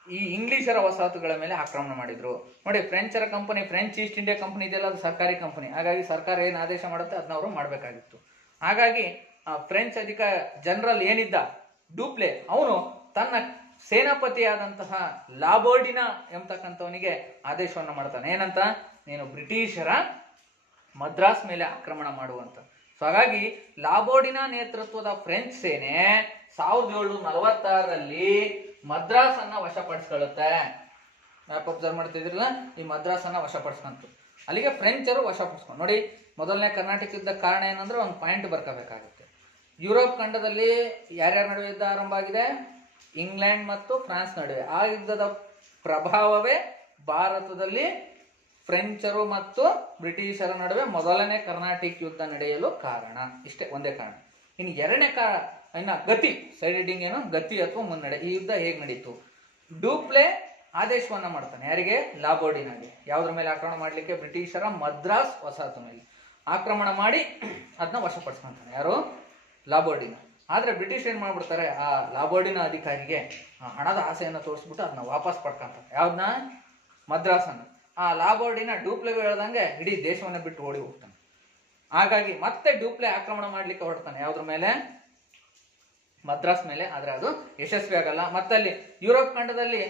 ಈ ಇಂಗ್ಲಿಷರ ವಸಾಹತುಗಳ ಮೇಲೆ ಆಕ್ರಮಣ ಮಾಡಿದ್ರು. ನೋಡಿ, ಫ್ರೆಂಚರ company, French East India company ಇದೆಯಲ್ಲ, ಅದು ಸರ್ಕಾರಿ ಕಂಪನಿ. ಹಾಗಾಗಿ ಸರ್ಕಾರ ಏನು ಆದೇಶ ಮಾಡುತ್ತೆ ಅದನ್ನ ಅವರು ಮಾಡಬೇಕಾಗಿತ್ತು. ಹಾಗಾಗಿ ಫ್ರೆಂಚ್ ಜನರಲ್ ಏನಿದ್ದ ಡೂಪ್ಲೆ, ಅವನು ತನ್ನ ಸೇನಾಪತಿಯಾದಂತಹ ಲಾಬೋರ್ಡಿನಾ ಎಂಬತಕ್ಕಂಥವನಿಗೆ ಆದೇಶವನ್ನು ಮಾಡ್ತಾನೆ. ಏನಂತ? ನೀನು ಬ್ರಿಟಿಷರ ಮದ್ರಾಸ್ ಮೇಲೆ ಆಕ್ರಮಣ ಮಾಡುವಂತ. ಸೊ ಹಾಗಾಗಿ ಲಾಬೋರ್ಡಿನಾ ನೇತೃತ್ವದ ಫ್ರೆಂಚ್ ಸೇನೆ 1746ರಲ್ಲಿ ಮದ್ರಾಸ್ ಅನ್ನ ವಶಪಡಿಸ್ಕೊಳ್ಳುತ್ತೆ. ಮ್ಯಾಪ್ ಅಬ್ಸರ್ವ್ ಮಾಡ್ತಿದ್ರಲ್ಲ, ಈ ಮದ್ರಾಸ್ ಅನ್ನ ವಶಪಡಿಸ್ಕೊಂತು. ಅಲ್ಲಿಗೆ ಫ್ರೆಂಚರು ವಶಪಡಿಸ್ಕೊಂಡು. ನೋಡಿ, ಮೊದಲನೇ ಕರ್ನಾಟಕ ಯುದ್ಧ ಕಾರಣ ಏನಂದ್ರೆ ಒಂದು ಪಾಯಿಂಟ್ ಬರ್ಕೋಬೇಕಾಗುತ್ತೆ. ಯುರೋಪ್ ಖಂಡದಲ್ಲಿ ಯಾರ್ಯಾರ ನಡುವೆ ಯುದ್ಧ ಆರಂಭ ಆಗಿದೆ? ಇಂಗ್ಲೆಂಡ್ ಮತ್ತು ಫ್ರಾನ್ಸ್ ನಡುವೆ. ಆ ಯುದ್ಧದ ಪ್ರಭಾವವೇ ಭಾರತದಲ್ಲಿ ಫ್ರೆಂಚರು ಮತ್ತು ಬ್ರಿಟಿಷರ ನಡುವೆ ಮೊದಲನೇ ಕರ್ನಾಟಿಕ್ ಯುದ್ಧ ನಡೆಯಲು ಕಾರಣ. ಇಷ್ಟೇ, ಒಂದೇ ಕಾರಣ. ಇನ್ನು ಎರಡನೇ ಇನ್ನ ಗತಿ, ಸೈಡ್ ಹೆಡ್ಡಿಂಗ್ ಏನು? ಗತಿ ಅಥವಾ ಮುನ್ನಡೆ. ಈ ಯುದ್ಧ ಹೇಗೆ ನಡೀತು? ಡೂಪ್ಲೆ ಆದೇಶವನ್ನ ಮಾಡ್ತಾನೆ. ಯಾರಿಗೆ? ಲಾಬೋರ್ಡಿನಾಗೆ. ಯಾವುದ್ರ ಮೇಲೆ ಆಕ್ರಮಣ ಮಾಡ್ಲಿಕ್ಕೆ? ಬ್ರಿಟಿಷರ ಮದ್ರಾಸ್ ವಸಾಹತು ಮೇಲೆ ಆಕ್ರಮಣ ಮಾಡಿ ಅದನ್ನ ವಶಪಡಿಸ್ಕೊಂತಾನೆ. ಯಾರು? ಲಾಬೋರ್ಡಿನಾ. ಆದ್ರೆ ಬ್ರಿಟಿಷ್ ಏನ್ ಮಾಡ್ಬಿಡ್ತಾರೆ, ಆ ಲಾಬೋರ್ಡಿನಾ ಅಧಿಕಾರಿಗೆ ಹಣದ ಆಸೆಯನ್ನ ತೋರಿಸ್ಬಿಟ್ಟು ಅದನ್ನ ವಾಪಸ್ ಪಡ್ಕೊಂತಾರೆ. ಯಾವ್ದನ್ನ? ಮದ್ರಾಸನ್ನ. ಆ ಲಾಬೋರ್ಡಿನಾ ಡೂಪ್ಲೆಗೆ ಹೇಳ್ದಂಗೆ ಇಡೀ ದೇಶವನ್ನ ಬಿಟ್ಟು ಓಡಿ ಹೋಗ್ತಾನೆ. ಹಾಗಾಗಿ ಮತ್ತೆ ಡೂಪ್ಲೆ ಆಕ್ರಮಣ ಮಾಡ್ಲಿಕ್ಕೆ ಹೊರಡ್ತಾನೆ. ಯಾವ್ದ್ರ ಮೇಲೆ? ಮದ್ರಾಸ್ ಮೇಲೆ. ಆದ್ರೆ ಅದು ಯಶಸ್ವಿ ಆಗಲ್ಲ. ಮತ್ತಲ್ಲಿ ಯುರೋಪ್ ಖಂಡದಲ್ಲಿ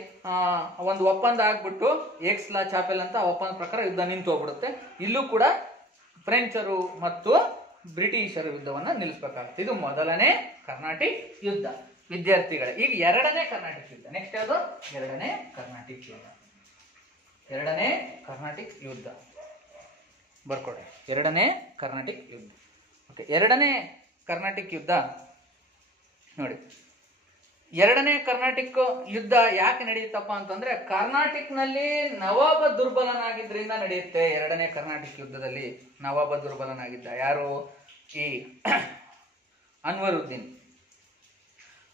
ಒಂದು ಒಪ್ಪಂದ ಆಗ್ಬಿಟ್ಟು ಏಕ್ಸ್ಲಾ ಚಾಪೆಲ್ ಅಂತ ಒಪ್ಪಂದ ಪ್ರಕಾರ ಯುದ್ಧ ನಿಂತು ಹೋಗ್ಬಿಡುತ್ತೆ. ಇಲ್ಲೂ ಕೂಡ ಫ್ರೆಂಚರು ಮತ್ತು ಬ್ರಿಟಿಷರ ಯುದ್ಧವನ್ನ ನಿಲ್ಲಿಸಬೇಕಾಗುತ್ತೆ. ಇದು ಮೊದಲನೇ ಕರ್ನಾಟಿಕ್ ಯುದ್ಧ. ವಿದ್ಯಾರ್ಥಿಗಳೇ, ಈಗ ಎರಡನೇ ಕರ್ನಾಟಿಕ್ ಯುದ್ಧ. ನೆಕ್ಸ್ಟ್ ಯಾವುದು? ಎರಡನೇ ಕರ್ನಾಟಿಕ್ ಯುದ್ಧ. ಎರಡನೇ ಕರ್ನಾಟಿಕ್ ಯುದ್ಧ ಬರ್ಕೊಡಿ. ಎರಡನೇ ಕರ್ನಾಟಿಕ್ ಯುದ್ಧ. ಓಕೆ, ಎರಡನೇ ಕರ್ನಾಟಿಕ್ ಯುದ್ಧ ನೋಡಿ. ಎರಡನೇ ಕರ್ನಾಟಿಕ್ ಯುದ್ಧ ಯಾಕೆ ನಡೆಯುತ್ತಪ್ಪ ಅಂತಂದ್ರೆ, ಕರ್ನಾಟಿಕ್ ನಲ್ಲಿ ನವಾಬ ದುರ್ಬಲನಾಗಿದ್ರಿಂದ ನಡೆಯುತ್ತೆ. ಎರಡನೇ ಕರ್ನಾಟಿಕ್ ಯುದ್ಧದಲ್ಲಿ ನವಾಬ ದುರ್ಬಲನಾಗಿದ್ದ. ಯಾರು? ಈ ಅನ್ವರುದ್ದೀನ್.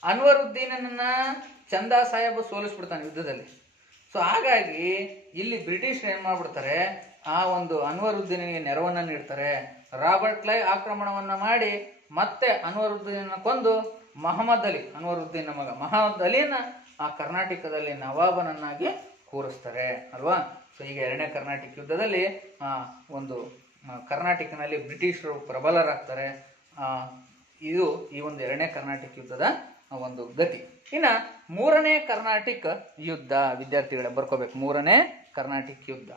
ಅನ್ವರುದ್ದೀನನ್ನ ಚಂದಾ ಸಾಹೇಬ್ ಸೋಲಿಸ್ಬಿಡ್ತಾನೆ ಯುದ್ಧದಲ್ಲಿ. ಸೊ ಹಾಗಾಗಿ ಇಲ್ಲಿ ಬ್ರಿಟಿಷ್ ಏನ್ ಮಾಡ್ಬಿಡ್ತಾರೆ, ಆ ಒಂದು ಅನ್ವರುದ್ದೀನಿಗೆ ನೆರವನ್ನ ನೀಡ್ತಾರೆ. ರಾಬರ್ಟ್ ಕ್ಲೈವ್ ಆಕ್ರಮಣವನ್ನ ಮಾಡಿ ಮತ್ತೆ ಅನ್ವರುದ್ದೀನ ಕೊಂದು ಮಹಮ್ಮದ್ ಅಲಿ, ಅನ್ವರುದ್ದೀನ ಮಗ ಮಹಮ್ಮದ್ ಅಲಿನ ಆ ಕರ್ನಾಟಕದಲ್ಲಿ ನವಾಬನನ್ನಾಗಿ ಕೂರಿಸ್ತಾರೆ ಅಲ್ವಾ. ಸೊ ಈಗ ಎರಡನೇ ಕರ್ನಾಟಕ ಯುದ್ಧದಲ್ಲಿ ಒಂದು ಕರ್ನಾಟಕನಲ್ಲಿ ಬ್ರಿಟಿಷರು ಪ್ರಬಲರಾಗ್ತಾರೆ. ಇದು ಈ ಒಂದು ಎರಡನೇ ಕರ್ನಾಟಕ ಯುದ್ಧದ ಒಂದು ಗತಿ. ಇನ್ನು ಮೂರನೇ ಕರ್ನಾಟಕ ಯುದ್ಧ ವಿದ್ಯಾರ್ಥಿಗಳೇ ಬರ್ಕೋಬೇಕು. ಮೂರನೇ ಕರ್ನಾಟಕ ಯುದ್ಧ.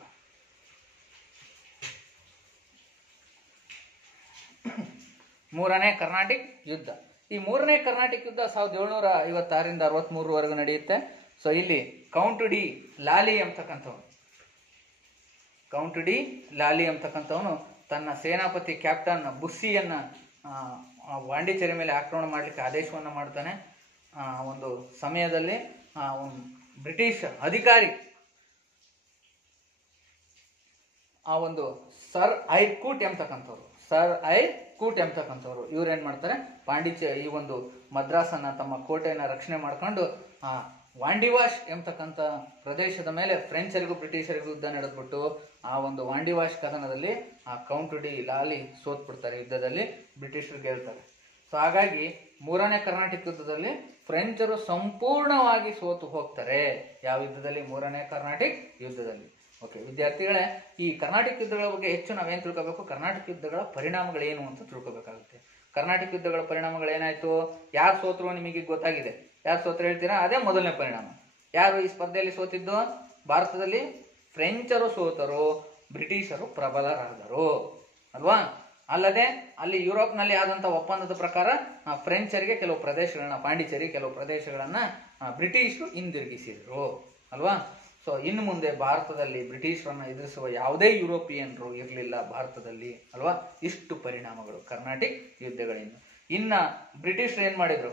ಮೂರನೇ ಕರ್ನಾಟಕ ಯುದ್ಧ. ಈ ಮೂರನೇ ಕರ್ನಾಟಕ ಯುದ್ಧ 1756ರಿಂದ 63ವರೆಗೂ ನಡೆಯುತ್ತೆ. ಸೊ ಇಲ್ಲಿ ಕೌಂಟ್ ಡಿ ಲಾಲಿ ಅಂತಕ್ಕಂಥವನು ತನ್ನ ಸೇನಾಪತಿ ಕ್ಯಾಪ್ಟನ್ ಬುಸ್ಸಿಯನ್ನ ಪಾಂಡಿಚೇರಿ ಮೇಲೆ ಆಕ್ರಮಣ ಮಾಡಲಿಕ್ಕೆ ಆದೇಶವನ್ನು ಮಾಡ್ತಾನೆ. ಒಂದು ಸಮಯದಲ್ಲಿ ಒಂದು ಬ್ರಿಟಿಷ್ ಅಧಿಕಾರಿ ಒಂದು ಸರ್ ಐರ್ ಕೂಟ್ ಎಂಬತಕ್ಕಂಥವ್ರು ಇವ್ರೇನ್ ಮಾಡ್ತಾರೆ, ಪಾಂಡಿಚೇರಿ ಈ ಒಂದು ಮದ್ರಾಸನ್ನ ತಮ್ಮ ಕೋಟೆಯನ್ನ ರಕ್ಷಣೆ ಮಾಡ್ಕೊಂಡು ವಾಂಡಿವಾಶ್ ಎಂಬತಕ್ಕಂಥ ಪ್ರದೇಶದ ಮೇಲೆ ಫ್ರೆಂಚರಿಗೂ ಬ್ರಿಟಿಷರಿಗೂ ಯುದ್ಧ ನಡೆದ್ಬಿಟ್ಟು ಆ ಒಂದು ವಾಂಡಿವಾಶ್ ಕದನದಲ್ಲಿ ಆ ಕೌಂಟ್ ಡಿ ಲಾಲಿ ಸೋತ್ಬಿಡ್ತಾರೆ. ಯುದ್ಧದಲ್ಲಿ ಬ್ರಿಟಿಷರು ಗೆಲ್ತಾರೆ. ಸೊ ಹಾಗಾಗಿ ಮೂರನೇ ಕರ್ನಾಟಕ ಯುದ್ಧದಲ್ಲಿ ಫ್ರೆಂಚರು ಸಂಪೂರ್ಣವಾಗಿ ಸೋತು ಹೋಗ್ತಾರೆ. ಯಾವ ಯುದ್ಧದಲ್ಲಿ? ಮೂರನೇ ಕರ್ನಾಟಕ ಯುದ್ಧದಲ್ಲಿ. ಓಕೆ ವಿದ್ಯಾರ್ಥಿಗಳೇ, ಈ ಕರ್ನಾಟಕ ಯುದ್ಧಗಳ ಬಗ್ಗೆ ಹೆಚ್ಚು ನಾವೇನು ತಿಳ್ಕೋಬೇಕು, ಕರ್ನಾಟಕ ಯುದ್ಧಗಳ ಪರಿಣಾಮಗಳೇನು ಅಂತ ತಿಳ್ಕೊಬೇಕಾಗುತ್ತೆ. ಕರ್ನಾಟಕ ಯುದ್ಧಗಳ ಪರಿಣಾಮಗಳೇನಾಯ್ತು, ಯಾರು ಸೋತರು ನಿಮಗೆ ಗೊತ್ತಾಗಿದೆ. ಯಾರು ಸೋತರು ಹೇಳ್ತೀರಾ? ಅದೇ ಮೊದಲನೇ ಪರಿಣಾಮ. ಯಾರು ಈ ಸ್ಪರ್ಧೆಯಲ್ಲಿ ಸೋತಿದ್ದು? ಭಾರತದಲ್ಲಿ ಫ್ರೆಂಚರು ಸೋತರು, ಬ್ರಿಟಿಷರು ಪ್ರಬಲರಾದರು ಅಲ್ವಾ. ಅಲ್ಲದೆ ಅಲ್ಲಿ ಯುರೋಪ್ನಲ್ಲಿ ಆದಂಥ ಒಪ್ಪಂದದ ಪ್ರಕಾರ ಫ್ರೆಂಚರಿಗೆ ಕೆಲವು ಪ್ರದೇಶಗಳನ್ನ, ಪಾಂಡಿಚೇರಿ ಕೆಲವು ಪ್ರದೇಶಗಳನ್ನ ಬ್ರಿಟಿಷರು ಹಿಂದಿರುಗಿಸಿದ್ರು ಅಲ್ವಾ. ಸೊ ಇನ್ನು ಮುಂದೆ ಭಾರತದಲ್ಲಿ ಬ್ರಿಟಿಷರನ್ನ ಎದುರಿಸುವ ಯಾವುದೇ ಯುರೋಪಿಯನ್ರು ಇರಲಿಲ್ಲ ಭಾರತದಲ್ಲಿ ಅಲ್ವಾ. ಇಷ್ಟು ಪರಿಣಾಮಗಳು ಕರ್ನಾಟಕ ಯುದ್ಧಗಳಿಂದ. ಇನ್ನ ಬ್ರಿಟಿಷರು ಏನ್ ಮಾಡಿದ್ರು,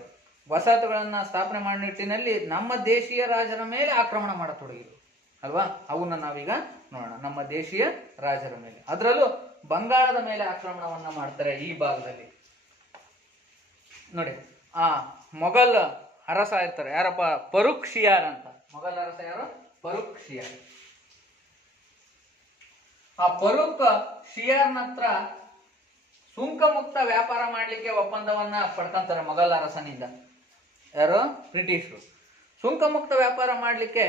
ವಸಾಹತುಗಳನ್ನ ಸ್ಥಾಪನೆ ಮಾಡೋ ನಿಟ್ಟಿನಲ್ಲಿ ನಮ್ಮ ದೇಶೀಯ ರಾಜರ ಮೇಲೆ ಆಕ್ರಮಣ ಮಾಡತೊಡಗಿದ್ರು ಅಲ್ವಾ. ಅವನ್ನ ನಾವೀಗ ನೋಡೋಣ. ನಮ್ಮ ದೇಶೀಯ ರಾಜರ ಮೇಲೆ, ಅದರಲ್ಲೂ ಬಂಗಾಳದ ಮೇಲೆ ಆಕ್ರಮಣವನ್ನ ಮಾಡ್ತಾರೆ. ಈ ಭಾಗದಲ್ಲಿ ನೋಡಿ, ಮೊಘಲ್ ಅರಸ ಇರ್ತಾರೆ, ಯಾರಪ್ಪ? ಫರೂಕ್ ಶಿಯಾರ್ ಅಂತ. ಮೊಘಲ್ ಅರಸ ಯಾರು? ಫರೂಕ್ ಶಿಯಾರ್. ಆ ಫರೂಕ್ ಶಿಯಾರ್ನ ಹತ್ರ ಸುಂಕ ಮುಕ್ತ ವ್ಯಾಪಾರ ಮಾಡ್ಲಿಕ್ಕೆ ಒಪ್ಪಂದವನ್ನ ಪಡ್ಕೊಂತಾರೆ ಮೊಘಲ್ ಅರಸನಿಂದ. ಯಾರು? ಬ್ರಿಟಿಷರು. ಸುಂಕ ಮುಕ್ತ ವ್ಯಾಪಾರ ಮಾಡ್ಲಿಕ್ಕೆ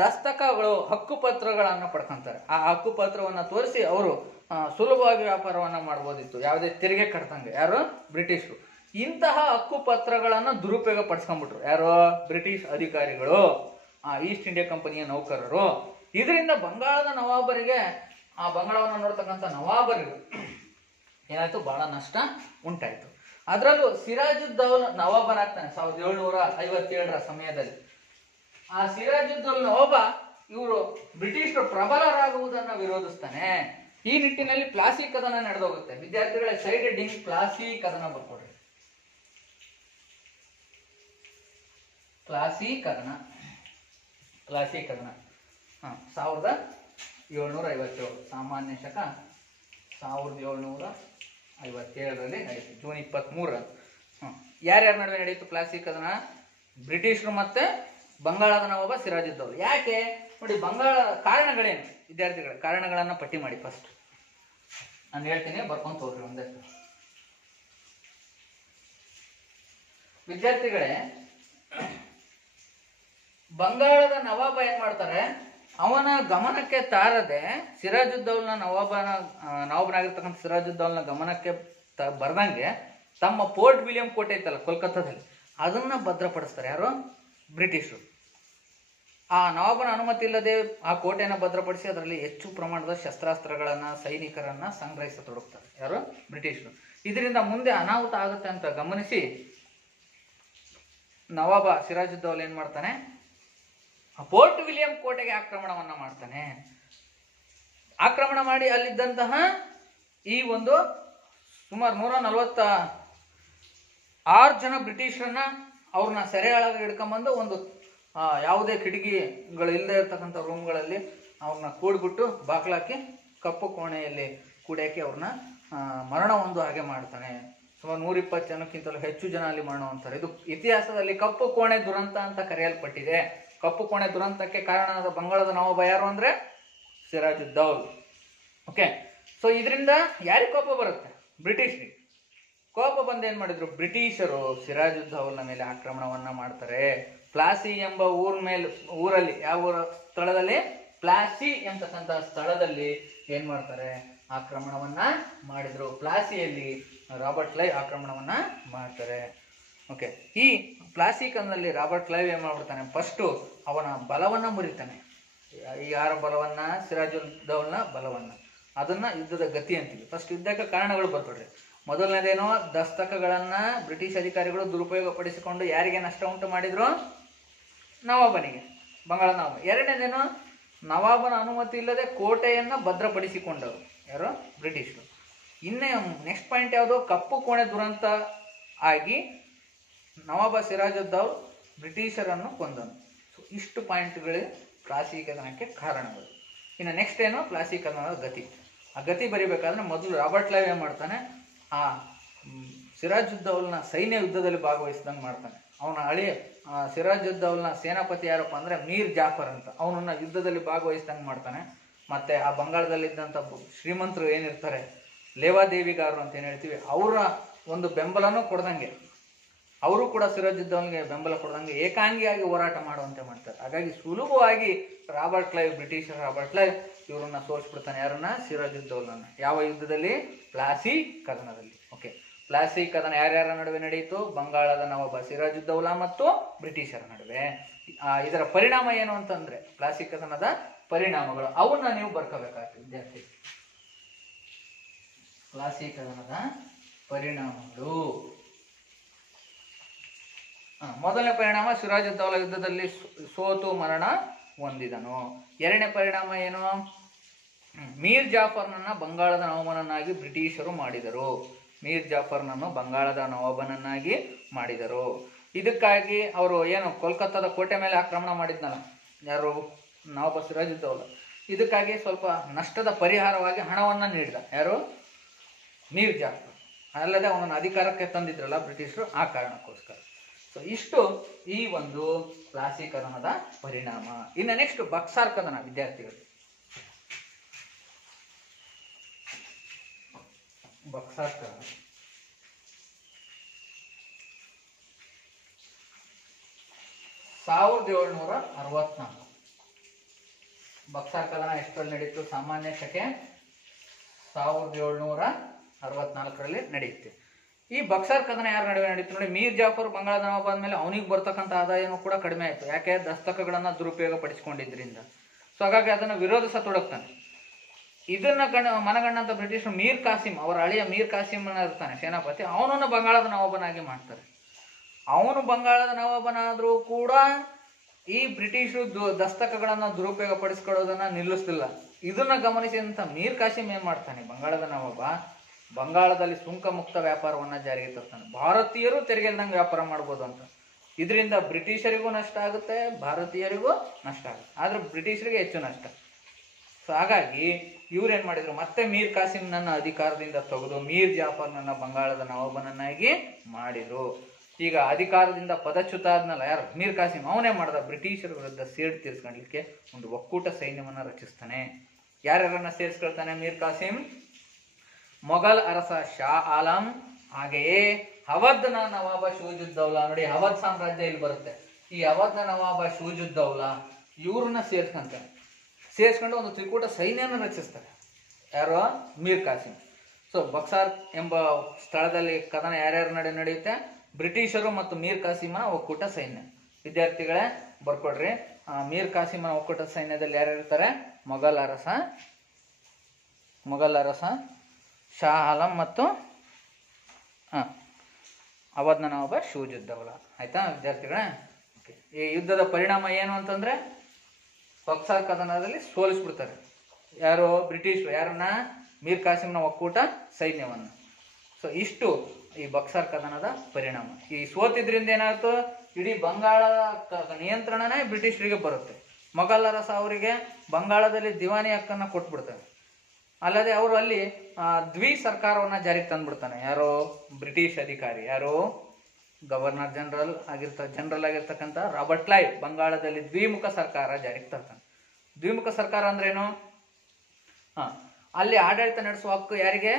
ದಸ್ತಕಗಳು, ಹಕ್ಕುಪತ್ರಗಳನ್ನ ಪಡ್ಕೊಂತಾರೆ. ಆ ಹಕ್ಕುಪತ್ರವನ್ನ ತೋರಿಸಿ ಅವರು ಸುಲಭವಾಗಿ ವ್ಯಾಪಾರವನ್ನ ಮಾಡ್ಬೋದಿತ್ತು, ಯಾವುದೇ ತೆರಿಗೆ ಕಟ್ತಂಗೆ. ಯಾರು? ಬ್ರಿಟಿಷರು. ಇಂತಹ ಹಕ್ಕುಪತ್ರಗಳನ್ನ ದುರುಪಯೋಗ ಪಡಿಸ್ಕೊಂಡ್ಬಿಟ್ರು. ಯಾರು? ಬ್ರಿಟಿಷ್ ಅಧಿಕಾರಿಗಳು, ಈಸ್ಟ್ ಇಂಡಿಯಾ ಕಂಪನಿಯ ನೌಕರರು. ಇದರಿಂದ ಬಂಗಾಳದ ನವಾಬರಿಗೆ, ಆ ಬಂಗಾಳವನ್ನು ನೋಡ್ತಕ್ಕಂಥ ನವಾಬರಿಗೆ ಏನಾಯ್ತು? ಬಹಳ ನಷ್ಟ ಉಂಟಾಯ್ತು. ಅದರಲ್ಲೂ ಸಿರಾಜುದ್ದೌಲ್ ನವಾಬನಾಗ್ತಾನೆ 1757ರ ಸಮಯದಲ್ಲಿ. ಆ ಸಿರಾಜುದ್ದೌಲ್ ನವಾಬ ಇವರು ಬ್ರಿಟಿಷರು ಪ್ರಬಲರಾಗುವುದನ್ನು ವಿರೋಧಿಸ್ತಾನೆ. ಈ ನಿಟ್ಟಿನಲ್ಲಿ ಪ್ಲಾಸಿ ಕದನ ನಡೆದೋಗುತ್ತೆ. ವಿದ್ಯಾರ್ಥಿಗಳ ಸೈಡ್ ಹೆಡ್ಡಿಂಗ್ ಪ್ಲಾಸಿ ಕದನ ಬರ್ಕೊಡ್ರಿ. ಪ್ಲಾಸಿ ಕದನ 1757, ಸಾಮಾನ್ಯ ಶಕ 1757ರಲ್ಲಿ ನಡೀತು. ಜೂನ್ 23. ಯಾರ್ಯಾರ ನಡುವೆ ನಡೆಯಿತು ಪ್ಲಾಸಿ ಕದನ? ಬ್ರಿಟಿಷರು ಮತ್ತೆ ಬಂಗಾಳದ ನವಾಬ ಸಿರಾಜುದ್ದೌಲ್. ಯಾಕೆ ನೋಡಿ, ಬಂಗಾಳ ಕಾರಣಗಳೇನು ವಿದ್ಯಾರ್ಥಿಗಳ? ಕಾರಣಗಳನ್ನ ಪಟ್ಟಿ ಮಾಡಿ. ಫಸ್ಟ್ ನಾನು ಹೇಳ್ತೀನಿ, ಬರ್ಕೊಂತ ಹೋಗ್ರಿ ಒಂದಷ್ಟು. ವಿದ್ಯಾರ್ಥಿಗಳೇ, ಬಂಗಾಳದ ನವಾಬ ಏನ್ ಮಾಡ್ತಾರೆ, ಅವನ ಗಮನಕ್ಕೆ ತಾರದೆ ಸಿರಾಜುದ್ದೌಲ್ನ ನವಾಬನಾಗಿರ್ತಕ್ಕಂಥ ಸಿರಾಜುದ್ದೌಲ್ನ ಗಮನಕ್ಕೆ ಬರ್ದಂಗೆ ತಮ್ಮ ಫೋರ್ಟ್ ವಿಲಿಯಂ ಕೋಟೆ ಇತ್ತಲ್ಲ ಕೋಲ್ಕತ್ತಾದಲ್ಲಿ, ಅದನ್ನ ಭದ್ರಪಡಿಸ್ತಾರೆ. ಯಾರು? ಬ್ರಿಟಿಷರು. ಆ ನವಾಬನ ಅನುಮತಿ ಇಲ್ಲದೆ ಆ ಕೋಟೆಯನ್ನು ಭದ್ರಪಡಿಸಿ ಅದರಲ್ಲಿ ಹೆಚ್ಚು ಪ್ರಮಾಣದ ಶಸ್ತ್ರಾಸ್ತ್ರಗಳನ್ನ, ಸೈನಿಕರನ್ನ ಸಂಗ್ರಹಿಸತೊಡಗ್ತಾರೆ. ಯಾರು? ಬ್ರಿಟಿಷರು. ಇದರಿಂದ ಮುಂದೆ ಅನಾಹುತ ಆಗುತ್ತೆ ಅಂತ ಗಮನಿಸಿ ನವಾಬ ಸಿರಾಜುದ್ದೌಲ್ ಏನ್ ಮಾಡ್ತಾನೆ, ಫೋರ್ಟ್ ವಿಲಿಯಂ ಕೋಟೆಗೆ ಆಕ್ರಮಣವನ್ನ ಮಾಡ್ತಾನೆ. ಆಕ್ರಮಣ ಮಾಡಿ ಅಲ್ಲಿದ್ದಂತಹ ಈ ಒಂದು ಸುಮಾರು 146 ಜನ ಬ್ರಿಟಿಷರನ್ನ ಅವ್ರನ್ನ ಸೆರೆಯಾಳಾಗಿ ಹಿಡ್ಕೊಂಬಂದು ಒಂದು ಯಾವುದೇ ಕಿಟಕಿಗಳು ಇಲ್ಲದೆ ಇರ್ತಕ್ಕಂಥ ರೂಮ್ಗಳಲ್ಲಿ ಅವ್ರನ್ನ ಕೂಡ್ಬಿಟ್ಟು ಬಾಕ್ಲಾಕಿ ಕಪ್ಪು ಕೋಣೆಯಲ್ಲಿ ಕೂಡಕ್ಕೆ ಅವ್ರನ್ನ ಮರಣ ಒಂದು ಹಾಗೆ ಮಾಡ್ತಾನೆ. ಸುಮಾರು 120 ಜನಕ್ಕಿಂತಲೂ ಹೆಚ್ಚು ಜನ ಅಲ್ಲಿ ಮರಣ ಅಂತಾರೆ. ಇದು ಇತಿಹಾಸದಲ್ಲಿ ಕಪ್ಪು ಕೋಣೆ ದುರಂತ ಅಂತ ಕರೆಯಲ್ಪಟ್ಟಿದೆ. ಕಪ್ಪು ಕೋಣೆ ದುರಂತಕ್ಕೆ ಕಾರಣವಾದ ಬಂಗಾಳದ ನವಾಬ ಯಾರು ಅಂದ್ರೆ ಸಿರಾಜುದ್ದೌಲ್. ಓಕೆ, ಸೊ ಇದರಿಂದ ಯಾರಿಗೆ ಕೋಪ ಬರುತ್ತೆ? ಬ್ರಿಟಿಷ್ರಿಗೆ ಕೋಪ ಬಂದು ಏನ್ ಮಾಡಿದ್ರು ಬ್ರಿಟಿಷರು ಸಿರಾಜುದ್ದೌಲನ ಮೇಲೆ ಆಕ್ರಮಣವನ್ನ ಮಾಡ್ತಾರೆ. ಪ್ಲಾಸಿ ಎಂಬ ಊರಲ್ಲಿ ಯಾವ ಸ್ಥಳದಲ್ಲಿ, ಪ್ಲಾಸಿ ಎಂಬತಕ್ಕಂತ ಸ್ಥಳದಲ್ಲಿ ಏನ್ ಮಾಡ್ತಾರೆ, ಆಕ್ರಮಣವನ್ನ ಮಾಡಿದ್ರು. ಪ್ಲಾಸಿಯಲ್ಲಿ ರಾಬರ್ಟ್ ಕ್ಲೈವ್ ಆಕ್ರಮಣವನ್ನ ಮಾಡ್ತಾರೆ. ಓಕೆ, ಈ ಪ್ಲಾಸಿ ಕನ್ನಲ್ಲಿ ರಾಬರ್ಟ್ ಕ್ಲೈವ್ ಏನ್ ಮಾಡ್ಬಿಡ್ತಾನೆ, ಫಸ್ಟ್ ಅವನ ಬಲವನ್ನ ಮುರಿತಾನೆ. ಯಾರ ಬಲವನ್ನ, ಸಿರಾಜುದ್ದೌಲ್ನ ಬಲವನ್ನ. ಅದನ್ನ ಯುದ್ಧದ ಗತಿ ಅಂತೀವಿ. ಫಸ್ಟ್ ಯುದ್ಧಕ್ಕೆ ಕಾರಣಗಳು ಬರ್ಕೊಡ್ರಿ. ಮೊದಲನೇದೇನೋ, ದಸ್ತಕಗಳನ್ನ ಬ್ರಿಟಿಷ್ ಅಧಿಕಾರಿಗಳು ದುರುಪಯೋಗ ಪಡಿಸಿಕೊಂಡು ಯಾರಿಗೆ ನಷ್ಟ ಉಂಟು ಮಾಡಿದ್ರು, ನವಾಬನಿಗೆ, ಬಂಗಾಳ ನವಾಬ. ಎರಡನೇದೇನೋ, ನವಾಬನ ಅನುಮತಿ ಇಲ್ಲದೆ ಕೋಟೆಯನ್ನ ಭದ್ರಪಡಿಸಿಕೊಂಡವರು ಯಾರು, ಬ್ರಿಟಿಷರು. ಇನ್ನೇ ನೆಕ್ಸ್ಟ್ ಪಾಯಿಂಟ್ ಯಾವುದು, ಕಪ್ಪು ಕೋಣೆ ದುರಂತ ಆಗಿ ನವಾಬ ಸಿರಾಜುದ್ದೌಲ್ ಬ್ರಿಟಿಷರನ್ನು ಕೊಂದನು. ಸೊ ಇಷ್ಟು ಪಾಯಿಂಟ್ಗಳು ಪ್ಲಾಸಿ ಕದನಕ್ಕೆ ಕಾರಣಗಳು. ಇನ್ನು ನೆಕ್ಸ್ಟ್ ಏನು, ಪ್ಲಾಸಿ ಕದನದ ಗತಿ. ಆ ಗತಿ ಬರಿಬೇಕಾದ್ರೆ ಮೊದಲು ರಾಬರ್ಟ್ ಕ್ಲೈವ್ ಏನ್ ಮಾಡ್ತಾನೆ, ಆ ಸಿರಾಜುದ್ದೌಲ್ನ ಸೈನ್ಯ ಯುದ್ಧದಲ್ಲಿ ಭಾಗವಹಿಸಿದಂಗೆ ಮಾಡ್ತಾನೆ. ಅವನ ಹಳೆಯ ಸಿರಾಜುದ್ದೌಲ್ನ ಸೇನಾಪತಿ ಯಾರಪ್ಪ ಅಂದ್ರೆ ಮೀರ್ ಜಾಫರ್ ಅಂತ, ಅವನನ್ನ ಯುದ್ಧದಲ್ಲಿ ಭಾಗವಹಿಸಿದಂಗೆ ಮಾಡ್ತಾನೆ. ಮತ್ತೆ ಆ ಬಂಗಾಳದಲ್ಲಿದ್ದಂಥ ಶ್ರೀಮಂತರು ಏನಿರ್ತಾರೆ, ಲೇವಾದೇವಿಗಾರರು ಅಂತ ಏನು ಹೇಳ್ತೀವಿ, ಅವರ ಒಂದು ಬೆಂಬಲನೂ ಕೊಡ್ದಂಗೆ, ಅವರು ಕೂಡ ಸಿರಾಜುದ್ದೌಲ್ಗೆ ಬೆಂಬಲ ಕೊಡ್ದಂಗೆ ಏಕಾಂಗಿಯಾಗಿ ಹೋರಾಟ ಮಾಡುವಂತೆ ಮಾಡ್ತಾರೆ. ಹಾಗಾಗಿ ಸುಲಭವಾಗಿ ಬ್ರಿಟಿಷರ್ ರಾಬರ್ಟ್ ಕ್ಲೈವ್ ಇವರನ್ನ ಸೋಲಿಸ್ಬಿಡ್ತಾನೆ. ಯಾರನ್ನ, ಸಿರಾಜುದ್ದೌಲನ್ನ. ಯಾವ ಯುದ್ಧದಲ್ಲಿ, ಪ್ಲಾಸಿ ಕದನದಲ್ಲಿ. ಓಕೆ, ಪ್ಲಾಸಿ ಕದನ ಯಾರ್ಯಾರ ನಡುವೆ ನಡೆಯಿತು, ಬಂಗಾಳದ ನವಾಬ ಸಿರಾಜುದ್ದೌಲಾ ಮತ್ತು ಬ್ರಿಟಿಷರ ನಡುವೆ. ಇದರ ಪರಿಣಾಮ ಏನು ಅಂತಂದ್ರೆ, ಪ್ಲಾಸಿ ಕದನದ ಪರಿಣಾಮಗಳು, ಅವನ್ನ ನೀವು ಬರ್ಕೋಬೇಕಾಗ್ತದೆ ವಿದ್ಯಾರ್ಥಿ. ಪ್ಲಾಸಿ ಕದನದ ಪರಿಣಾಮಗಳು. ಮೊದಲನೇ ಪರಿಣಾಮ, ಸಿರಾಜುದ್ದೌಲ ಯುದ್ಧದಲ್ಲಿ ಸೋತು ಮರಣ ಹೊಂದಿದನು. ಎರಡನೇ ಪರಿಣಾಮ ಏನು, ಮೀರ್ ಜಾಫರ್ನನ್ನ ಬಂಗಾಳದ ನವಾಬನನ್ನಾಗಿ ಬ್ರಿಟಿಷರು ಮಾಡಿದರು. ಮೀರ್ ಜಾಫರ್ನನ್ನು ಬಂಗಾಳದ ನವಾಬನನ್ನಾಗಿ ಮಾಡಿದರು. ಇದಕ್ಕಾಗಿ ಅವರು ಏನು, ಕೋಲ್ಕತ್ತಾದ ಕೋಟೆ ಮೇಲೆ ಆಕ್ರಮಣ ಮಾಡಿದ್ನಲ್ಲ ಯಾರು, ನವಾಬ ಸಿರಾಜುದ್ದೌಲ. ಇದಕ್ಕಾಗಿ ಸ್ವಲ್ಪ ನಷ್ಟದ ಪರಿಹಾರವಾಗಿ ಹಣವನ್ನ ನೀಡಿದ ಯಾರು, ಮೀರ್ ಜಾಫರ್. ಅಲ್ಲದೆ ಅವನನ್ನು ಅಧಿಕಾರಕ್ಕೆ ತಂದಿದ್ರಲ್ಲ ಬ್ರಿಟಿಷರು, ಆ ಕಾರಣಕ್ಕೋಸ್ಕರ. ಸೊ ಇಷ್ಟು ಈ ಒಂದು ಪ್ಲಾಸಿ ಕದನದ ಪರಿಣಾಮ. ಇನ್ನು ನೆಕ್ಸ್ಟ್ ಬಕ್ಸಾರ್ ಕದನ ವಿದ್ಯಾರ್ಥಿಗಳು. ಬಕ್ಸಾರ್ ಕದನ 1764. ಬಕ್ಸಾರ್ ಕದನ ಎಷ್ಟರಲ್ಲಿ ನಡೀತು, ಸಾಮಾನ್ಯ ಶಕೆ 1764ರಲ್ಲಿ ನಡೆಯುತ್ತೆ. ಈ ಬಕ್ಸಾರ್ ಕದನ ಯಾರ ನಡುವೆ ನಡೀತು ನೋಡಿ, ಮೀರ್ ಜಾಫರ್ ಬಂಗಾಳದ ನವಾಬ ಆದ್ಮೇಲೆ ಅವನಿಗೆ ಬರ್ತಕ್ಕಂಥ ಆದಾಯನೂ ಕೂಡ ಕಡಿಮೆ ಆಯಿತು. ಯಾಕೆ, ದಸ್ತಕಗಳನ್ನ ದುರುಪಯೋಗ ಪಡಿಸಿಕೊಂಡಿದ್ರಿಂದ. ಸೊ ಹಾಗಾಗಿ ಅದನ್ನು ವಿರೋಧಿಸತೊಡಗ್ತಾನೆ. ಇದನ್ನ ಮನಗಂಡಂತ ಬ್ರಿಟಿಷರು ಮೀರ್ ಕಾಸಿಂ, ಅವರ ಹಳೆಯ ಮೀರ್ ಕಾಸಿಂ ಇರ್ತಾನೆ ಸೇನಾಪತಿ, ಅವನನ್ನು ಬಂಗಾಳದ ನವಾಬನಾಗಿ ಮಾಡ್ತಾರೆ. ಅವನು ಬಂಗಾಳದ ನವಾಬನಾದ್ರೂ ಕೂಡ ಈ ಬ್ರಿಟಿಷರು ದಸ್ತಕಗಳನ್ನ ದುರುಪಯೋಗ ಪಡಿಸ್ಕೊಳ್ಳೋದನ್ನ ನಿಲ್ಲಿಸ್ತಿಲ್ಲ. ಇದನ್ನ ಗಮನಿಸಿದಂತ ಮೀರ್ ಕಾಸಿಂ ಏನ್ ಮಾಡ್ತಾನೆ, ಬಂಗಾಳದ ನವಾಬ ಬಂಗಾಳದಲ್ಲಿ ಸುಂಕ ಮುಕ್ತ ವ್ಯಾಪಾರವನ್ನ ಜಾರಿಗೆ ತರ್ತಾನೆ. ಭಾರತೀಯರು ತೆರಿಗೆ ಇಲ್ದಂಗೆ ವ್ಯಾಪಾರ ಮಾಡ್ಬೋದು ಅಂತ. ಇದರಿಂದ ಬ್ರಿಟಿಷರಿಗೂ ನಷ್ಟ ಆಗುತ್ತೆ, ಭಾರತೀಯರಿಗೂ ನಷ್ಟ ಆಗುತ್ತೆ. ಆದ್ರೆ ಬ್ರಿಟಿಷರಿಗೆ ಹೆಚ್ಚು ನಷ್ಟ. ಸೊ ಹಾಗಾಗಿ ಇವ್ರೇನ್ ಮಾಡಿದ್ರು, ಮತ್ತೆ ಮೀರ್ ಕಾಸಿಂನನ್ನ ಅಧಿಕಾರದಿಂದ ತೆಗೆದು ಮೀರ್ ಜಾಫರ್ನನ್ನ ಬಂಗಾಳದ ನವಾಬನನ್ನಾಗಿ ಮಾಡಿದ್ರು. ಈಗ ಅಧಿಕಾರದಿಂದ ಪದಚ್ಯುತ ಆದ್ನಲ್ಲ ಯಾರು, ಮೀರ್ ಕಾಸಿಂ, ಅವನೇ ಮಾಡ್ದ ಬ್ರಿಟಿಷರ ವಿರುದ್ಧ ಸೇಡು ತೀರಿಸ್ಕೊಳ್ಳಲಿಕ್ಕೆ ಒಂದು ಒಕ್ಕೂಟ ಸೈನ್ಯವನ್ನ ರಚಿಸ್ತಾನೆ. ಯಾರ್ಯಾರನ್ನ ಸೇರಿಸ್ಕೊಳ್ತಾನೆ ಮೀರ್ ಕಾಸಿಂ, ಮೊಘಲ್ ಅರಸ ಶಾ ಆಲಂ, ಹಾಗೆಯೇ ಅವಧ್ನ ನವಾಬ ಶೂಜುದ್ದೌಲಾ. ನೋಡಿ, ಅವಧ್ ಸಾಮ್ರಾಜ್ಯ ಇಲ್ಲಿ ಬರುತ್ತೆ. ಈ ಅವಧ್ನ ನವಾಬ ಶೂಜುದ್ದೌಲಾ ಇವ್ರನ್ನ ಸೇರಿಸ್ಕೊಂಡು ಒಂದು ತ್ರಿಕೂಟ ಸೈನ್ಯನ ರಚಿಸ್ತಾರೆ. ಯಾರು, ಮೀರ್ ಕಾಸಿಂ. ಸೊ ಬಕ್ಸಾರ್ ಎಂಬ ಸ್ಥಳದಲ್ಲಿ ಕದನ ಯಾರ್ಯಾರ ನಡುವೆ ನಡೆಯುತ್ತೆ, ಬ್ರಿಟಿಷರು ಮತ್ತು ಮೀರ್ ಕಾಸಿಮನ ಒಕ್ಕೂಟ ಸೈನ್ಯ. ವಿದ್ಯಾರ್ಥಿಗಳೇ ಬರ್ಕೊಡ್ರಿ, ಮೀರ್ ಕಾಸಿಮನ ಒಕ್ಕೂಟ ಸೈನ್ಯದಲ್ಲಿ ಯಾರ್ಯಾರಿರ್ತಾರೆ, ಮೊಘಲ್ ಅರಸ ಶಾ ಆಲಂ ಮತ್ತು ಅವಧ್ನ ನವಾಬ ಶೂಜುದ್ದೌಲಾ. ಆಯ್ತಾ ವಿದ್ಯಾರ್ಥಿಗಳೇ? ಈ ಯುದ್ಧದ ಪರಿಣಾಮ ಏನು ಅಂತಂದ್ರೆ, ಬಕ್ಸಾರ್ ಕದನದಲ್ಲಿ ಸೋಲಿಸ್ಬಿಡ್ತಾರೆ ಯಾರು, ಬ್ರಿಟಿಷರು. ಯಾರನ್ನ, ಮೀರ್ ಕಾಸಿಂನ ಒಕ್ಕೂಟ ಸೈನ್ಯವನ್ನು. ಸೊ ಇಷ್ಟು ಈ ಬಕ್ಸಾರ್ ಕದನದ ಪರಿಣಾಮ. ಈ ಸೋತಿದ್ರಿಂದ ಏನಾಯ್ತು, ಇಡೀ ಬಂಗಾಳ ನಿಯಂತ್ರಣನೇ ಬ್ರಿಟಿಷರಿಗೆ ಬರುತ್ತೆ. ಮೊಘಲ್ ಅರಸ ಅವರಿಗೆ ಬಂಗಾಳದಲ್ಲಿ ದಿವಾನಿ ಹಕ್ಕನ್ನ ಕೊಟ್ಬಿಡ್ತಾರೆ. ಅಲ್ಲದೆ ಅವರು ಅಲ್ಲಿ ದ್ವಿ ಸರ್ಕಾರವನ್ನ ಜಾರಿಗೆ ತಂದ್ಬಿಡ್ತಾನೆ. ಯಾರೋ ಬ್ರಿಟಿಷ್ ಅಧಿಕಾರಿ, ಯಾರೋ ಗವರ್ನರ್ ಜನರಲ್ ಆಗಿರ್ತಕ್ಕಂಥ ರಾಬರ್ಟ್ ಕ್ಲೈವ್ ಬಂಗಾಳದಲ್ಲಿ ದ್ವಿಮುಖ ಸರ್ಕಾರ ಜಾರಿಗೆ ತರ್ತಾನೆ. ದ್ವಿಮುಖ ಸರ್ಕಾರ ಅಂದ್ರೇನು, ಅಲ್ಲಿ ಆಡಳಿತ ನಡೆಸುವ ಹಕ್ಕು ಯಾರಿಗೆ,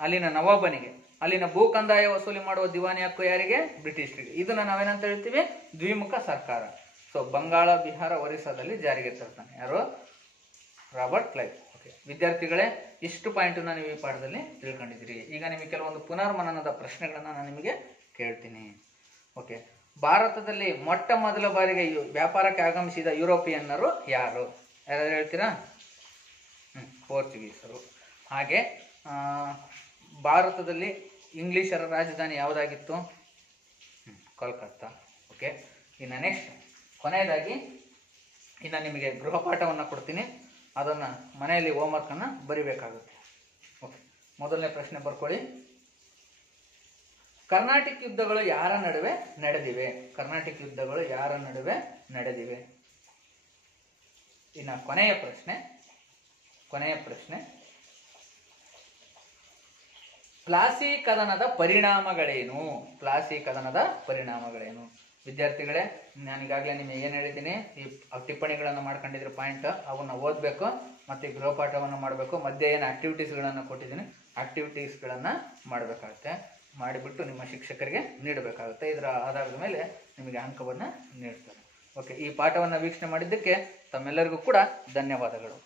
ಅಲ್ಲಿನ ನವಾಬನಿಗೆ. ಅಲ್ಲಿನ ಭೂ ಕಂದಾಯ ವಸೂಲಿ ಮಾಡುವ ದಿವಾನಿ ಹಕ್ಕು ಯಾರಿಗೆ? ಬ್ರಿಟಿಷರಿಗೆ. ಇದನ್ನ ನಾವೇನಂತ ಹೇಳ್ತೀವಿ? ದ್ವಿಮುಖ ಸರ್ಕಾರ. ಸೊ ಬಂಗಾಳ, ಬಿಹಾರ, ಒರಿಸ್ಸಾದಲ್ಲಿ ಜಾರಿಗೆ ತರ್ತಾನೆ ಯಾರು? Robert Clive. ಓಕೆ ವಿದ್ಯಾರ್ಥಿಗಳೇ, ಇಷ್ಟು ಪಾಯಿಂಟನ್ನ ನೀವು ಈ ಪಾಠದಲ್ಲಿ ತಿಳ್ಕೊಂಡಿದ್ದೀರಿ. ಈಗ ನಿಮಗೆ ಕೆಲವೊಂದು ಪುನರ್ಮನನದ ಪ್ರಶ್ನೆಗಳನ್ನ ನಾನು ನಿಮಗೆ ಕೇಳ್ತೀನಿ. ಓಕೆ, ಭಾರತದಲ್ಲಿ ಮೊಟ್ಟ ಮೊದಲ ಬಾರಿಗೆ ವ್ಯಾಪಾರಕ್ಕೆ ಆಗಮಿಸಿದ ಯುರೋಪಿಯನ್ನರು ಯಾರು? ಯಾರಾದ್ರೂ ಹೇಳ್ತೀರಾ? ಪೋರ್ಚುಗೀಸರು. ಹಾಗೆ ಭಾರತದಲ್ಲಿ ಇಂಗ್ಲಿಷರ ರಾಜಧಾನಿ ಯಾವುದಾಗಿತ್ತು? ಕೋಲ್ಕತ್ತಾ. ಓಕೆ, ಇನ್ನು ನೆಕ್ಸ್ಟ್ ಕೊನೆಯದಾಗಿ ಇನ್ನು ನಿಮಗೆ ಗೃಹಪಾಠವನ್ನು ಕೊಡ್ತೀನಿ. ಅದನ್ನು ಮನೆಯಲ್ಲಿ ಹೋಮ್ವರ್ಕನ್ನು ಬರಿಬೇಕಾಗುತ್ತೆ. ಓಕೆ, ಮೊದಲನೇ ಪ್ರಶ್ನೆ ಬರ್ಕೊಳ್ಳಿ. ಕರ್ನಾಟಕ ಯುದ್ಧಗಳು ಯಾರ ನಡುವೆ ನಡೆದಿವೆ? ಕರ್ನಾಟಕ ಯುದ್ಧಗಳು ಯಾರ ನಡುವೆ ನಡೆದಿವೆ? ಇನ್ನು ಕೊನೆಯ ಪ್ರಶ್ನೆ ಪ್ಲಾಸಿ ಕದನದ ಪರಿಣಾಮಗಳೇನು? ಪ್ಲಾಸಿ ಕದನದ ಪರಿಣಾಮಗಳೇನು? ವಿದ್ಯಾರ್ಥಿಗಳೇ, ನಾನೀಗಾಗಲೇ ನಿಮಗೆ ಏನು ಹೇಳಿದ್ದೀನಿ, ಈ ಟಿಪ್ಪಣಿಗಳನ್ನು ಮಾಡ್ಕೊಂಡಿದ್ರೆ ಪಾಯಿಂಟ್ ಅವನ್ನ ಓದಬೇಕು, ಮತ್ತು ಈ ಗೃಹಪಾಠವನ್ನು ಮಾಡಬೇಕು. ಮಧ್ಯೆ ಏನು ಆಕ್ಟಿವಿಟೀಸ್ಗಳನ್ನು ಕೊಟ್ಟಿದ್ದೀನಿ, ಆಕ್ಟಿವಿಟೀಸ್ಗಳನ್ನು ಮಾಡಬೇಕಾಗುತ್ತೆ. ಮಾಡಿಬಿಟ್ಟು ನಿಮ್ಮ ಶಿಕ್ಷಕರಿಗೆ ನೀಡಬೇಕಾಗುತ್ತೆ. ಇದರ ಆಧಾರದ ಮೇಲೆ ನಿಮಗೆ ಅಂಕವನ್ನು ನೀಡ್ತಾರೆ. ಓಕೆ, ಈ ಪಾಠವನ್ನು ವೀಕ್ಷಣೆ ಮಾಡಿದ್ದಕ್ಕೆ ತಮ್ಮೆಲ್ಲರಿಗೂ ಕೂಡ ಧನ್ಯವಾದಗಳು.